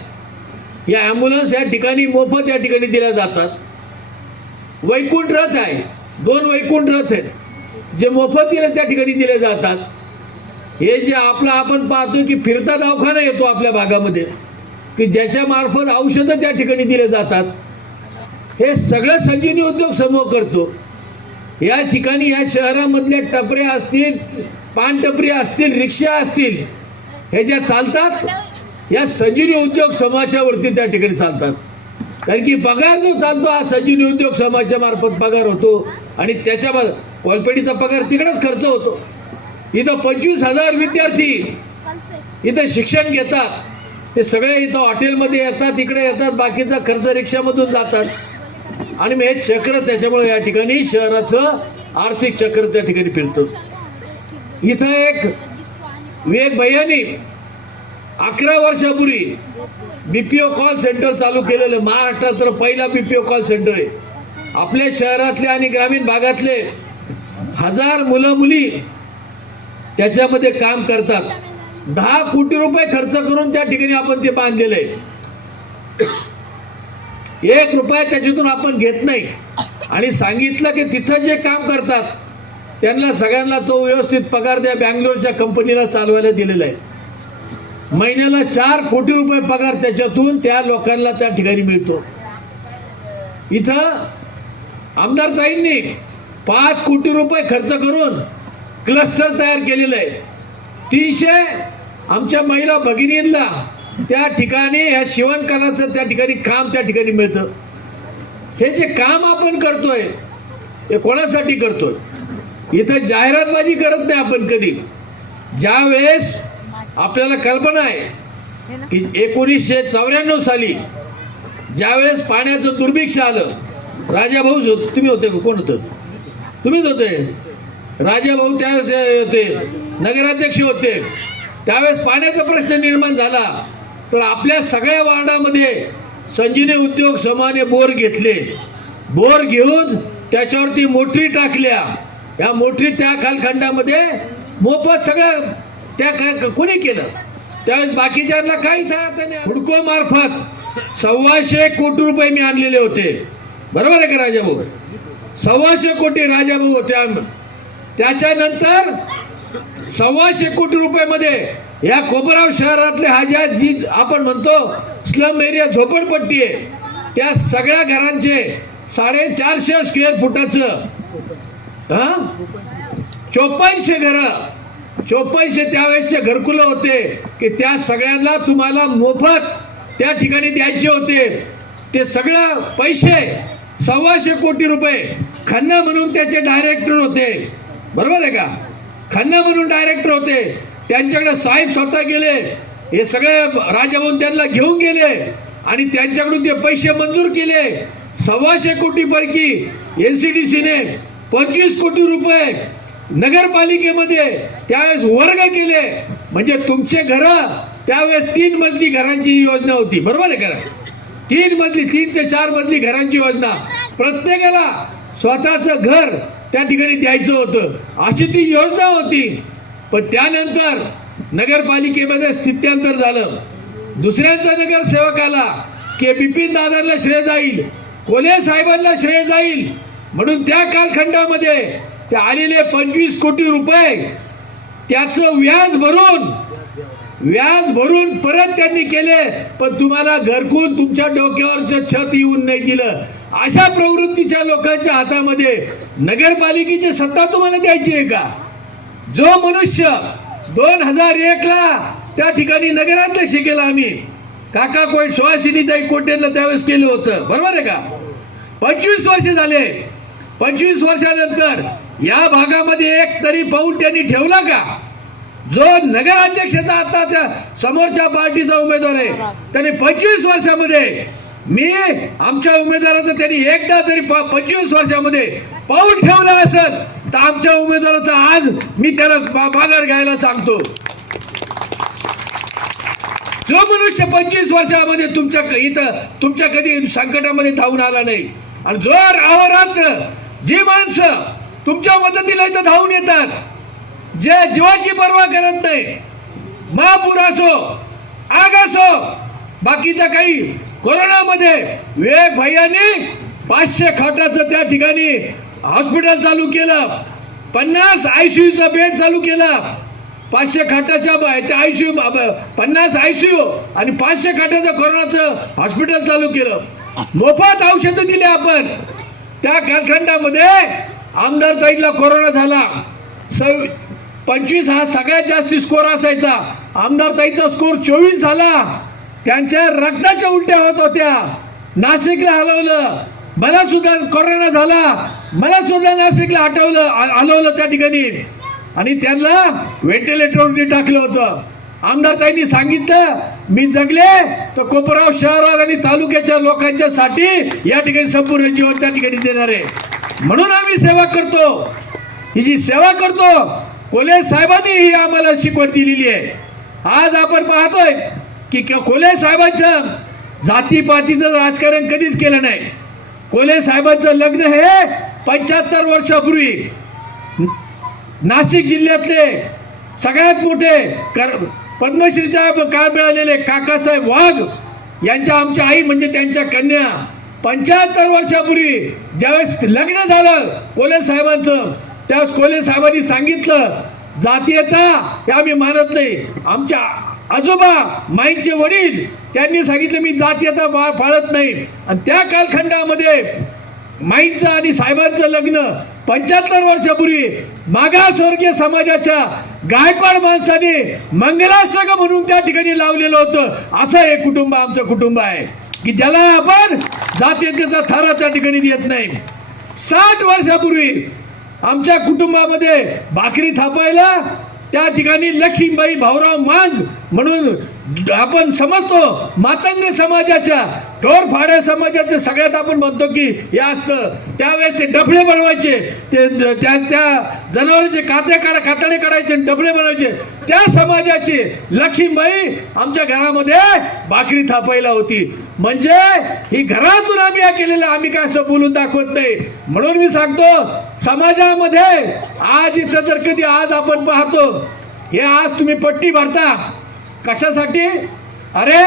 या ॲम्ब्युलन्स या ठिकाणी मोफत या ठिकाणी दिल्या जातात. वैकुंठ रथ आहे, 2 वैकुंठ रथ आहेत जे मोफतीने त्या ठिकाणी दिले जातात. हे जे आपण पाहतो की फिरता दवाखाना येतो आपल्या भागामध्ये की ज्याच्या मार्फत औषधं त्या ठिकाणी दिले जातात. हे सगळं संजीवनी उद्योग समूह करतो. या ठिकाणी या शहरामधल्या टपऱ्या असतील, पान टपरी असतील, रिक्षा असतील, हे ज्या चालतात या संजीवनी उद्योग समूहाच्या वरती त्या ठिकाणी चालतात. कारण की पगार जो चालतो हा संजीवनी उद्योग समाजाच्या मार्फत पगार होतो आणि त्याच्या कोलपेडीचा पगार तिकडेच खर्च होतो. इथं 25,000 विद्यार्थी इथं शिक्षण घेतात. ते सगळे इथं हॉटेलमध्ये येतात, इकडे येतात, बाकीचा खर्च रिक्षामधून जातात. आणि मग हे चक्र त्याच्यामुळे या ठिकाणी शहराचं आर्थिक चक्र त्या ठिकाणी फिरतं. इथं एक भैयानी 11 वर्षापूर्वी BPO कॉल सेंटर चालू केलेलं, महाराष्ट्रात पहिला BPO कॉल सेंटर आहे. आपल्या शहरातले आणि ग्रामीण भागातले 1000 मुलं मुली त्याच्यामध्ये काम करतात. 10 कोटी रुपये खर्च करून त्या ठिकाणी आपण ते बांधलेलं आहे. 1 रुपया त्याच्यातून आपण घेत नाही. आणि सांगितलं की तिथं जे काम करतात त्यांना सगळ्यांना तो व्यवस्थित पगार द्या. बँगलोरच्या कंपनीला चालवायला दिलेला आहे. महिन्याला 4 कोटी रुपये पगार त्याच्यातून त्या लोकांना त्या ठिकाणी मिळतो. इथं आमदार ताईंनी 5 कोटी रुपये खर्च करून क्लस्टर तयार केलेलं आहे. 300 आमच्या महिला भगिनींना त्या ठिकाणी ह्या शिवणकामाचं त्या ठिकाणी काम त्या ठिकाणी मिळतं. हे जे काम आपण करतोय हे कोणासाठी करतोय? इथं जाहिरातबाजी करत नाही आपण कधी. ज्या वेळेस आपल्याला कल्पना आहे की 1994 साली ज्यावेळेस पाण्याचं दुर्भिक्ष आलं, राजाभाऊ तुम्ही होते, कोण होतं? तुम्हीच होते. राजाभाऊ त्यावेळेस होते, नगराध्यक्ष होते. त्यावेळेस पाण्याचा प्रश्न निर्माण झाला तर आपल्या सगळ्या वार्डामध्ये संजीवनी उद्योग समूहाने बोर घेतले. बोर घेऊन त्याच्यावरती मोटरी टाकल्या. या मोटरी त्या कालखंडामध्ये मोफत सगळं त्या कोणी केलं. त्यावेळेस बाकीच्यांना काहीच नाही. हुडको मार्फत 125 कोटी रुपये मी आणलेले होते. बरोबर आहे का राजाभाऊ? 125 कोटी राजाभाऊ होते. त्याच्यानंतर 125 कोटी रुपये मध्ये या कोपराव शहरातले हा जी आपण म्हणतो स्लम एरिया झोपडपट्टी आहे त्या सगळ्या घरांचे 450 स्क्वेअर फुटाचं 5400 घरं चोपैसे त्यावेळेसचे घरकुलं होते की त्या सगळ्यांना तुम्हाला मोफत त्या ठिकाणी द्यायचे होते. ते सगळं पैसे 125 कोटी रुपये खन्ना म्हणून त्याचे डायरेक्टर होते, बरोबर आहे का? खन्ना म्हणून डायरेक्टर होते. त्यांच्याकडे साहेब स्वतः गेले, हे सगळे राजाभाऊ त्यांना घेऊन गेले आणि त्यांच्याकडून ते पैसे मंजूर केले. 125 कोटी पैकी NCDC-ने 25 कोटी रुपये नगरपालिकेमध्ये त्यावेळेस वर्ग केले. म्हणजे तुमचे घर त्यावेळेस 3 मजली घरांची योजना होती, बरोबर आहे का? 3 मजली, 3 ते 4 मजली घरांची योजना, प्रत्येकाला स्वतःचं घर त्या ठिकाणी द्यायचं होतं, अशी ती योजना होती. पण त्यानंतर नगरपालिकेमध्ये स्थित्यांतर झालं. दुसऱ्यांचा नगरसेवक आला की बिपिन दादांना श्रेय जाईल, कोल्हे साहेबांना श्रेय जाईल, म्हणून त्या कालखंडामध्ये ते आलेले 25 कोटी रुपये त्याचं व्याज भरून परत त्यांनी केले. पण तुम्हाला घरकुल तुमच्या डोक्यावरचं छत येऊन नाही दिलं. अशा प्रवृत्तीच्या लोकांच्या हातामध्ये नगरपालिकेची सत्ता तुम्हाला द्यायची आहे का? जो मनुष्य 2001 ला त्या ठिकाणी नगराध्यक्ष केला आम्ही, काका कोण सुहासिनीताई कोटेला त्यावेळेस केलं होतं, बरोबर आहे का? 25 वर्ष झाले. 25 वर्षानंतर या भागामध्ये एक तरी पाऊल त्यांनी ठेवला का? जो नगराध्यक्षाचा आता त्या समोरच्या पार्टीचा उमेदवार आहे त्याने 25 वर्षामध्ये, मी आमच्या उमेदवाराचं त्यांनी एकदा तरी 25 वर्षामध्ये पाऊल ठेवलं असेल तर आमच्या उमेदवाराचा आज मी त्याला माघार घ्यायला सांगतो. जो मनुष्य 25 वर्षामध्ये तुमच्या कधी संकटामध्ये धावून आला नाही, आणि जो अहोरात्र जी माणसं तुमच्या मदतीला इथं धावून येतात, जे जीवाची पर्वा करत नाही, महापूर असो, आग असो, बाकीचा काही, कोरोनामध्ये विवेक भैयानी 500 खाटाचं त्या ठिकाणी हॉस्पिटल चालू केलं, 50 ICUचा बेड चालू केला, 500 खाटाच्या ICU, 50 ICU आणि 500 खाटाचं कोरोनाचं हॉस्पिटल चालू केलं. मोफत औषधं दिली आपण. त्या कालखंडामध्ये आमदार ताईला कोरोना झाला, 25 हा सगळ्यात जास्त स्कोर असायचा. आमदार ताईचा स्कोर 24 झाला. त्यांच्या रक्ताच्या उलट्या होत होत्या. नाशिकला हलवलं, मला सुद्धा कोरोना झाला, मला सुद्धा नाशिकला हलवलं त्या ठिकाणी, आणि त्यांना व्हेंटिलेटरवरती टाकलं होतं. आमदार ताईंनी सांगितलं, मी जगले तर कोपराव शहर आणि तालुक्याच्या लोकांच्या साठी या ठिकाणी संपूर्ण जीवन त्या ठिकाणी देणार आहे. म्हणून आम्ही सेवा करतो. ही जी सेवा करतो, कोल्हे साहेबांनी ही आम्हाला शिकवण दिलेली आहे. आज आपण पाहतोय की कोल्हे साहेबांचं जातीपातीचं राजकारण कधीच केलं नाही. कोल्हे साहेबांचं लग्न हे 75 वर्षापूर्वी नाशिक जिल्ह्यातले सगळ्यात मोठे पद्मश्रीचा काळ मिळालेले काकासाहेब वाघ यांच्या आमच्या आई म्हणजे त्यांच्या कन्या 75 वर्षापूर्वी ज्यावेळेस लग्न झालं कोल्हे साहेबांचं, त्यावेळेस कोल्हे साहेबांनी सांगितलं, जातीयता हे आम्ही मानत नाही. आमच्या आजोबा माईंचे वडील त्यांनी सांगितलं, मी जातीयता पाळत नाही. आणि त्या कालखंडामध्ये माईंचं आणि साहेबांचं लग्न 75 वर्षापूर्वी मागासवर्गीय समाजाच्या गायकवाड माणसाने मंगलाष्टक म्हणून त्या ठिकाणी लावलेलं होतं. असं हे कुटुंब आमचं कुटुंब आहे की ज्याला आपण जातीयतेचा थारा त्या ठिकाणी देत नाही. 60 वर्षापूर्वी आमच्या कुटुंबामध्ये भाकरी थापायला त्या ठिकाणी लक्ष्मीबाई भाऊराव मांग म्हणून आपण समजतो, मातंग समाजाच्या, ढोरफाड्या समाजाच्या सगळ्यात आपण म्हणतो की हे असतं. त्यावेळेस ते डफळे बनवायचे, ते त्या जनावरांचे कातडे काढायचे, डफळे बनवायचे. त्या समाजाची लक्ष्मीबाई आमच्या घरामध्ये भाकरी थापायला होती. म्हणजे ही घरातून आम्ही केलेलं, आम्ही काय असं बोलून दाखवत नाही. म्हणून मी सांगतो, समाजामध्ये आज इथं जर कधी आज आपण पाहतो, हे आज तुम्ही पट्टी भरता कशासाठी? अरे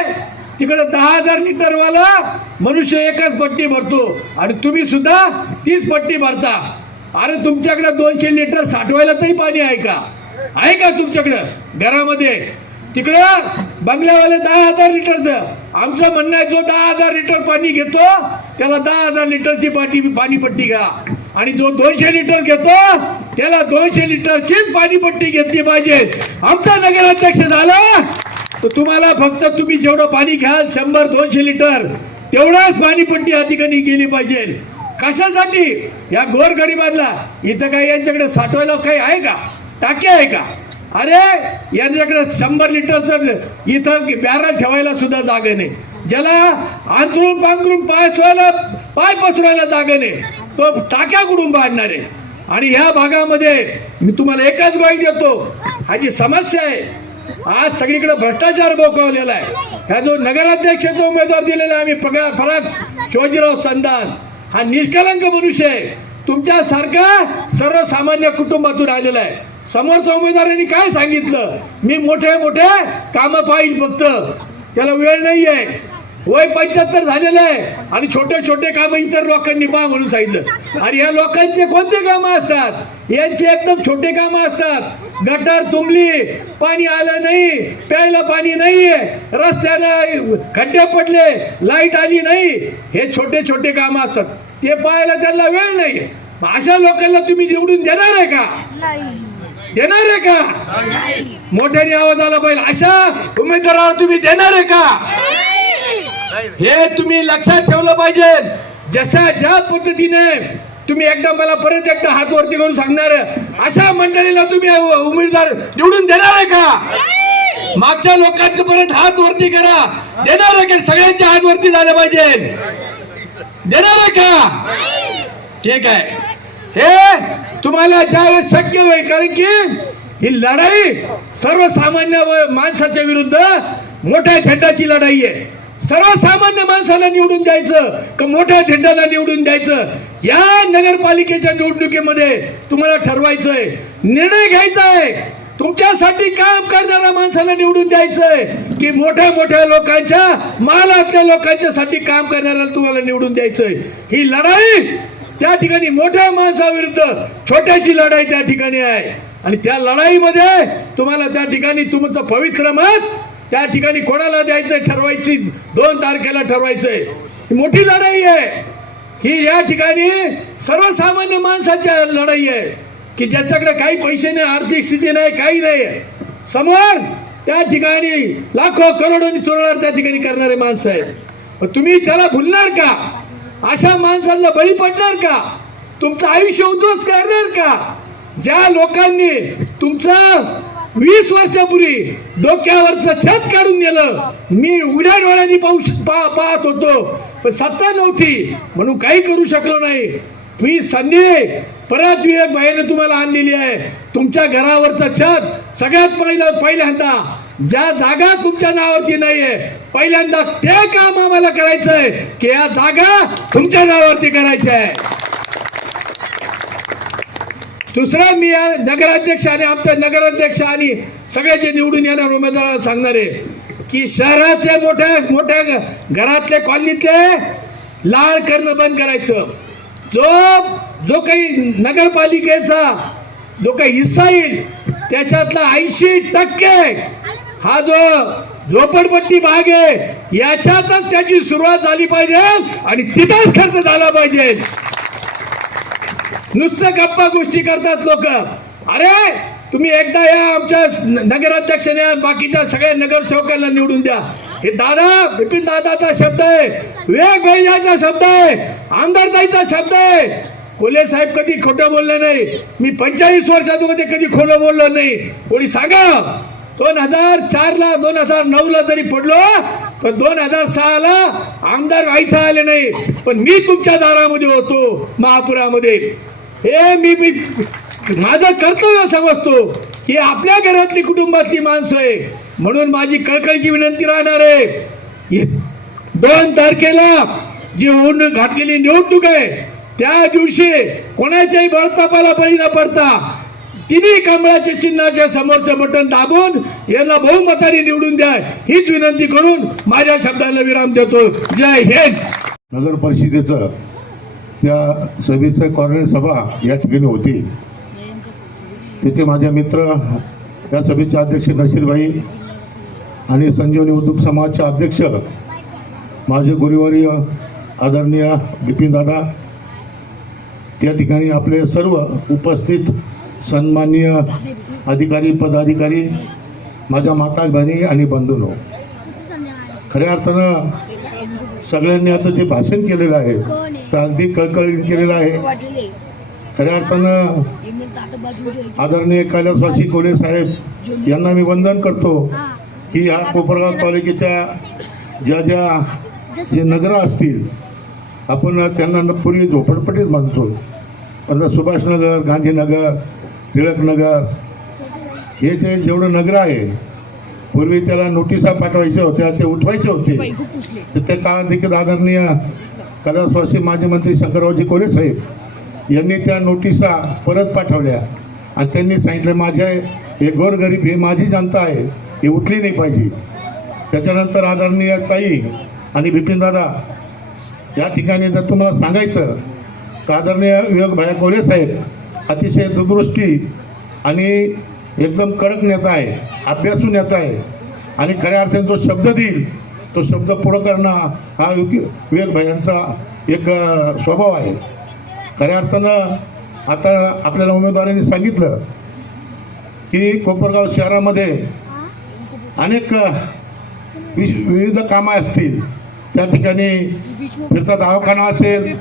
तिकडे 10,000 लिटरवाला मनुष्य एकच पट्टी भरतो आणि तुम्ही सुद्धा 30 पट्टी भरता. अरे तुमच्याकडे 200 लिटर साठवायला तरी पाणी आहे का? आहे का तुमच्याकडं घरामध्ये? तिकडं बंगल्यावाले 10,000 लिटरचं. आमचं म्हणणं आहे, जो 10,000 लिटर पाणी घेतो त्याला 10,000 लिटरची पाणीपट्टी घ्या, आणि जो 200 लिटर घेतो त्याला 200 लिटरचीच पाणीपट्टी घेतली पाहिजे. आमचा नगराध्यक्ष झाला तर तुम्हाला फक्त तुम्ही जेवढं पाणी घ्याल 100-200 लिटर तेवढाच पाणीपट्टी या ठिकाणी गेली पाहिजे. कशासाठी? या गोरगरिबांना. इथं काही यांच्याकडे साठवायला काही आहे का? टाकी आहे का? अरे यांच्याकडे 100 लिटरचं इथं बॅरल ठेवायला सुद्धा जागा नाही. ज्याला अंथरून पांघरून पाय पसरायला जागा नाही तो टाक्या कुठून बांधणार आहे? आणि ह्या भागामध्ये मी तुम्हाला एकच ग्वाही देतो, हा जी समस्या आहे आज सगळीकडे भ्रष्टाचार बोकावलेला आहे. ह्या जो नगराध्यक्षाचा उमेदवार दिलेला आहे आम्ही फराज शिवाजीराव संधान, हा निष्कलंक मनुष्य आहे. तुमच्यासारखा सर्वसामान्य कुटुंबातून आलेला आहे. समोरच्या उमेदवारांनी काय सांगितलं? मी मोठे मोठे कामं पाहिजे, फक्त त्याला वेळ नाही आहे. वय 75 झालेलं आहे आणि छोटे छोटे कामं इतर लोकांनी पहा म्हणून सांगितलं. आणि या लोकांचे कोणते कामं असतात? यांचे एकदम छोटे कामं असतात. गटर तुंबली, पाणी आलं नाही, प्यायला पाणी नाहीये, रस्त्याला खड्डे पडले, लाईट आली नाही, हे छोटे छोटे कामं असतात. ते पाहायला त्यांना वेळ नाही. अशा लोकांना तुम्ही निवडून देणार आहे का? देणार आहे का? मोठ्याने आवाज आला पाहिजे. अशा उमेदवाराला तुम्ही देणार आहे का? हे तुम्ही लक्षात ठेवलं पाहिजे. ज्या पद्धतीने तुम्ही मला परत एकदा हात वरती करून सांगणार, अशा मंडळीला तुम्ही उमेदवार निवडून देणार आहे का? मागच्या लोकांचे परत हात वरती करा. देणार आहे का? सगळ्यांचे हात वरती झाले पाहिजे. देणार आहे का? ठीक आहे. हे तुम्हाला ज्यावेळेस शक्य होईल, कारण की ही लढाई सर्वसामान्य माणसाच्या विरुद्ध मोठ्या झेंडाची लढाई आहे. सर्वसामान्य माणसाला निवडून द्यायचं का मोठ्या झेंड्याला निवडून द्यायचं, या नगरपालिकेच्या निवडणुकीमध्ये तुम्हाला ठरवायचंय, निर्णय घ्यायचा आहे. तुमच्यासाठी काम करणाऱ्या माणसाला निवडून द्यायचंय की मोठ्या मोठ्या लोकांच्या मालातल्या लोकांच्यासाठी काम करणाऱ्याला तुम्हाला निवडून द्यायचंय. ही लढाई त्या ठिकाणी मोठ्या माणसाविरुद्ध छोट्याची लढाई त्या ठिकाणी आहे. आणि त्या लढाईमध्ये तुम्हाला त्या ठिकाणी तुमचं पवित्र मत त्या ठिकाणी कोणाला द्यायचंय ठरवायची. 2 तारखेला ठरवायचंय. ही मोठी लढाई आहे. ही या ठिकाणी सर्वसामान्य माणसाची लढाई आहे की ज्याच्याकडे काही पैसे नाही, आर्थिक स्थिती नाही, काही नाही, समोर त्या ठिकाणी लाखो करोडोनी चोरणार त्या ठिकाणी करणारे माणसं आहेत. तुम्ही त्याला भुलणार का? अशा माणसांना बळी पडणार का? तुमचं आयुष्य उद्ध्वस्त करणार का? ज्या लोकांनी तुमचं 20 वर्षापूर्वी डोक्यावरचं छत काढून गेलं, मी उघड्या डोळ्यांनी पाहत होतो, पण सत्ता नव्हती म्हणून काही करू शकलो नाही. ही संधी परत विवेक भाईने तुम्हाला आणलेली आहे. तुमच्या घरावरचं छत सगळ्यात पहिल्यांदा ज्या जागा तुमच्या नावावरती नाहीये, पहिल्यांदा ते काम आम्हाला करायचंय की या जागा तुमच्या नावावरती करायच्या आहे. दुसरं मी या नगराध्यक्ष आणि आमच्या नगराध्यक्ष आणि सगळे जे निवडून येणार उमेदवारांना सांगणार आहे की शहराचे मोठ्या घरातले कॉलनीतले लाळ करणं बंद करायचं. जो काही नगरपालिकेचा जो काही हिस्सा येईल त्याच्यातला 80% हा जो झोपडपट्टी भाग आहे याच्यातच त्याची सुरुवात झाली पाहिजे आणि तिथंच खर्च झाला पाहिजे. नुसतं गप्पा गोष्टी करतात लोक. अरे तुम्ही एकदा या आमच्या नगराध्यक्षाने बाकीच्या सगळ्या नगरसेवकांना निवडून द्या. हे दादा बिपिन दादाचा शब्द आहे, विवेक भाईचा शब्द आहे, आमदारताईचा शब्द आहे. कोल्हे साहेब कधी खोटं बोलले नाही. मी 45 वर्षामध्ये कधी खोटं बोललो नाही. कोणी सांगा 2004ला 2009ला जरी पडलो तर 2006ला आमदार इथं आले नाही, पण मी तुमच्या दारामध्ये होतो महापुरामध्ये. हे मी माझं कर्तव्य समजतो की आपल्या घरातली कुटुंबातली माणसं आहे म्हणून माझी कळकळीची विनंती राहणार आहे. 2 तारखेला जी होऊन घातलेली निवडणूक आहे त्या दिवशी कोणाच्याही बळतापाला बळी न पडता तिन्ही कमळाच्या चिन्हाच्या समोरचं बटन दाबून यांना बहुमताने निवडून द्या हीच विनंती करून माझ्या शब्दाला विराम देतो. जय हिंद. नगर परिषदेचं त्या सभेचं कॉर्नर सभा या ठिकाणी होती. तिथे माझे मित्र त्या सभेचे अध्यक्ष नशीरभाई आणि संजीवनी उद्योग समाजचे अध्यक्ष माझे गुरुवारी आदरणीय बिपिन दादा, त्या ठिकाणी आपले सर्व उपस्थित सन्माननीय अधिकारी पदाधिकारी, माझ्या माता बहिणी आणि बंधूंनो, खऱ्या अर्थानं सगळ्यांनी आता जे भाषण केलेलं आहे ते अगदी कळकळीने केलेलं आहे. खऱ्या अर्थानं आदरणीय कैलासवासी कोल्हे साहेब यांना मी वंदन करतो की या कोपरगाव तालुक्याच्या जे नगरं असतील, आपण त्यांना पूर्वी झोपडपट्टीच म्हणतो, पण सुभाषनगर, गांधीनगर, टिळकनगर हे जे जेवढं नगर आहे, पूर्वी त्याला नोटिसा पाठवायच्या होत्या, ते उठवायचे होते. तर त्या काळात देखील आदरणीय कैलासवासी माजी मंत्री शंकररावजी कोल्हे साहेब यांनी त्या नोटिसा परत पाठवल्या आणि त्यांनी सांगितलं, माझ्या हे गोरगरीब, हे माझी जनता आहे, ही उठली नाही पाहिजे. त्याच्यानंतर आदरणीय ताई आणि बिपिनदादा या ठिकाणी जर तुम्हाला सांगायचं तर आदरणीय विवेक भाया कोल्हे साहेब अतिशय दूरदृष्टी आणि एकदम कडक नेता आहे, अभ्यासू नेता आहे आणि खऱ्या अर्थाने जो शब्द देईल तो शब्द पुढं करणं हा विवेक भायांचा एक स्वभाव आहे. खऱ्या अर्थानं आता आपल्याला उमेदवारांनी सांगितलं की कोपरगाव शहरामध्ये अनेक विविध कामं असतील, त्या ठिकाणी फिरता दवाखाना असेल,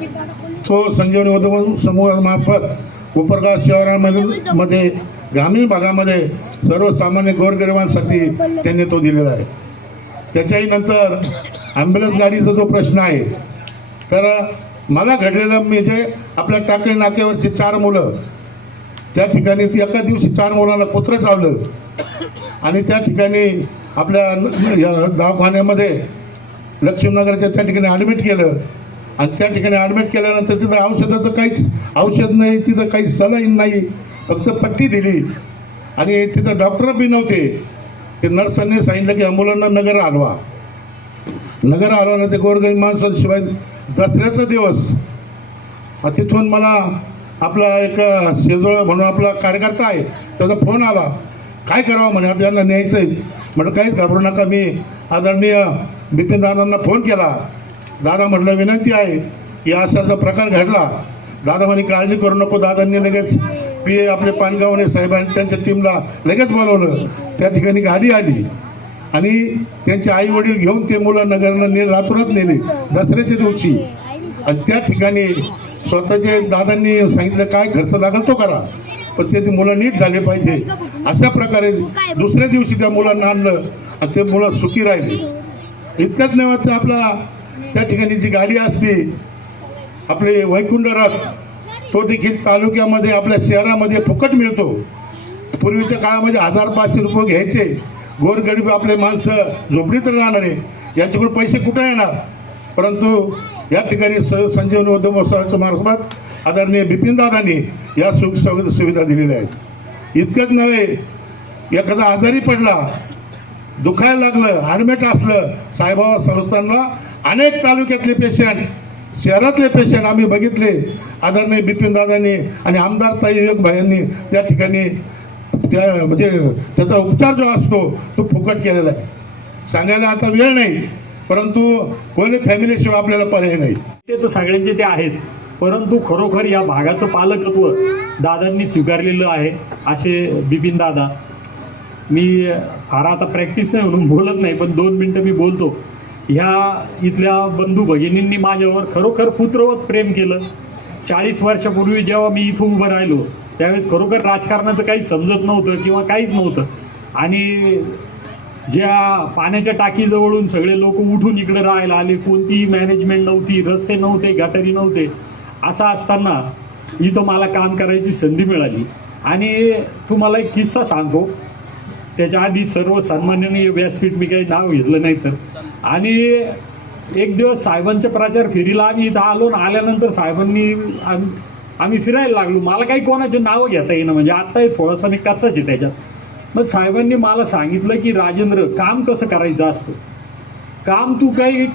तो संजीवनी उद्योग समूहामार्फत कोपरगाव शहरामध्ये ग्रामीण भागामध्ये सर्वसामान्य गोरगरिबांसाठी त्यांनी तो दिलेला आहे. त्याच्याही नंतर ॲम्ब्युलन्स गाडीचा जो प्रश्न आहे, तर मला घडलेलं मी जे आपल्या टाकळी नाक्यावरची 4 मुलं, त्या ठिकाणी एका दिवशी 4 मुलांना कुत्रं चावलं आणि त्या ठिकाणी आपल्या दवाखान्यामध्ये लक्ष्मीनगरच्या त्या ठिकाणी ॲडमिट केलं आणि त्या ठिकाणी ॲडमिट केल्यानंतर तिथं औषधाचं काहीच औषध नाही, तिथं काही सलाईन नाही, फक्त पट्टी दिली आणि तिथं डॉक्टर बी नव्हते. ते नर्सांनी सांगितलं की मुलांना नगर हलवा. नगर हलवणं ते गोरगरीब माणसांशिवाय दसऱ्याचा दिवस. तिथून मला आपला एक शेजोळ म्हणून आपला कार्यकर्ता आहे, त्याचा फोन आला, काय करावं म्हणे, आता यांना न्यायचं आहे. म्हटलं काहीच घाबरू नका. मी आदरणीय बिपिन दादांना फोन केला. दादा म्हटलं विनंती आहे की असा प्रकार घडला. दादा म्हणे काळजी करू नको. दादांनी लगेच PA आपले पानगावणे साहेब आणि त्यांच्या टीमला लगेच बोलवलं. त्या ठिकाणी गाडी आली आणि त्यांचे आई वडील घेऊन ते मुलं नगरनं रातोरात नेले दसऱ्याच्या दिवशी. आणि त्या ठिकाणी स्वतःचे दादांनी सांगितलं काय खर्च लागेल तो करा, पण ते मुलं नीट झाले पाहिजे. अशा प्रकारे दुसऱ्या दिवशी त्या मुलांना आणलं आणि ते मुलं सुखी राहिले. इतकंच नव्हे तर आपला त्या ठिकाणी जी गाडी असते आपले वैकुंठ रथ, तो देखील तालुक्यामध्ये आपल्या शहरामध्ये फुकट मिळतो. पूर्वीच्या काळामध्ये 1000-500 रुपये घ्यायचे. गोरगरीब आपले माणसं झोपडीत राहणारे यांच्याकडून पैसे कुठे येणार, परंतु या ठिकाणी संजीवनी उद्यम मार्फत आदरणीय बिपिनदादांनी या सुविधा दिलेल्या आहेत. इतकंच नव्हे, एखादा आजारी पडला, दुखायला लागलं, ॲडमिट असलं, साईबाबा संस्थानला अनेक तालुक्यातले पेशंट, शहरातले पेशंट आम्ही बघितले. आदरणीय बिपिनदादांनी आणि आमदार ताई विवेक भायांनी त्या ठिकाणी त्या म्हणजे त्याचा उपचार जो असतो तो फुकट केलेला आहे. सांगायला आता वेळ नाही, परंतु कोणी फॅमिलीशिवाय आपल्याला पर्याय नाही. ते तर सगळ्यांचे ते आहेत, परंतु खरोखर या भागाचं पालकत्व दादांनी स्वीकारलेलं आहे असे बिपिन दादा. मी फार आता प्रॅक्टिस नाही म्हणून बोलत नाही, पण 2 मिनटं मी बोलतो. ह्या इथल्या बंधू भगिनींनी माझ्यावर खरोखर पुत्रवत प्रेम केलं. 40 वर्षापूर्वी जेव्हा मी इथं उभं राहिलो त्यावेळेस खरोखर राजकारणाचं काही समजत नव्हतं किंवा काहीच नव्हतं. आणि ज्या पाण्याच्या टाकीजवळून सगळे लोक उठून इकडे राहायला आले, कोणतीही मॅनेजमेंट नव्हती, रस्ते नव्हते, गटारी नव्हते. असं असताना इथं मला काम करायची संधी मिळाली. आणि तुम्हाला एक किस्सा सांगतो. त्याच्या आधी सर्व सन्माननीय व्यासपीठ मी काही नाव घेतलं नाही तर. आणि एक दिवस साहेबांच्या प्रचार फेरीला आम्ही इथं आलो ना, आल्यानंतर साहेबांनी आम्ही फिरायला लागलो. मला काही कोणाचे नावं घेता येईना, म्हणजे आत्ताही थोडासा मी कच्चाच आहे त्याच्यात. मग साहेबांनी मला सांगितलं की राजेंद्र, काम कसं करायचं असतं. काम तू काही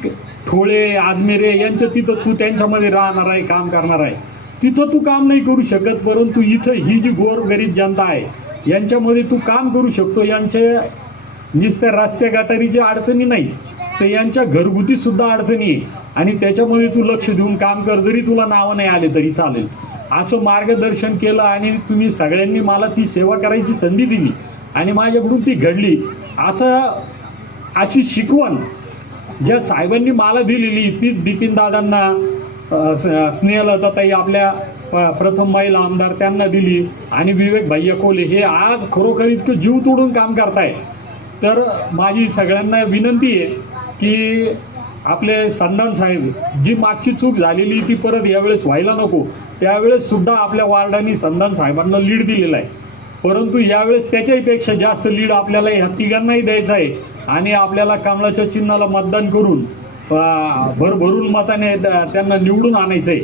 ठोळे आजमेरे यांच्या तिथं तू त्यांच्यामध्ये राहणार आहे, काम करणार आहे, तिथं तू काम नाही करू शकत. परंतु इथं ही जी गोरगरीब जनता आहे यांच्यामध्ये तू काम करू शकतो. यांच्या नुसत्या रस्त्या गटारीच्या अडचणी नाही तर यांच्या घरगुती सुद्धा अडचणी आहे आणि त्याच्यामध्ये तू लक्ष देऊन काम कर. जरी तुला नावं नाही आले तरी चालेल. असं मार्गदर्शन केलं आणि तुम्ही सगळ्यांनी मला ती सेवा करायची संधी दिली आणि माझ्याकडून ती घडली. अशी शिकवण ज्या साहेबांनी मला दिलेली तीच बिपिन दादांना, स्नेहलताताई आपल्या प्रथम महिला आमदार त्यांना दिली आणि विवेक भैया कोले हे आज खरोखर इतकं जीव तोडून काम करताय. तर माझी सगळ्यांना विनंती आहे की आपले संधान साहेब, जी मागची चूक झालेली ती परत यावेळेस व्हायला नको. त्यावेळेस सुद्धा आपल्या वार्डाने संधान साहेबांना लीड दिलेला आहे, परंतु यावेळेस त्याच्यापेक्षा जास्त लीड आपल्याला ह्या तिघांनाही द्यायचं आहे आणि आपल्याला कमळाच्या चिन्हाला मतदान करून भरभरून मताने त्यांना निवडून आणायचं आहे.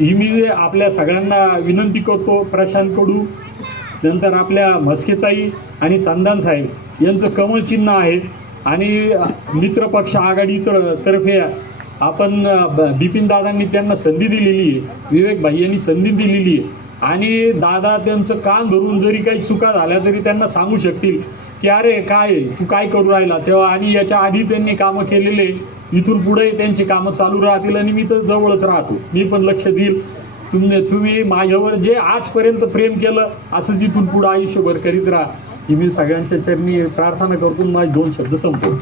ही मी आपल्या सगळ्यांना विनंती करतो. प्रशांत कडू, नंतर आपल्या म्हस्केताई आणि संधान साहेब यांचं कमळ चिन्ह आहे आणि मित्रपक्ष आघाडी तर्फे आपण बिपिन दादांनी त्यांना संधी दिलेली आहे, विवेक भाईयांनी संधी दिलेली आहे आणि दादा त्यांचं कान धरून जरी काही चुका झाल्या तरी त्यांना सांगू शकतील की अरे काय तू काय करू राहिला तेव्हा, आणि याच्या आधी त्यांनी कामं केलेले, इथून पुढे त्यांची कामं चालू राहतील आणि मी तर जवळच राहतो, मी पण लक्ष देईल. तुम्ही माझ्यावर जे आजपर्यंत प्रेम केलं असंच इथून पुढे आयुष्यभर करीत राहा ही मी सगळ्यांच्या चरणी प्रार्थना करतो. माझे 2 शब्द संपवतो.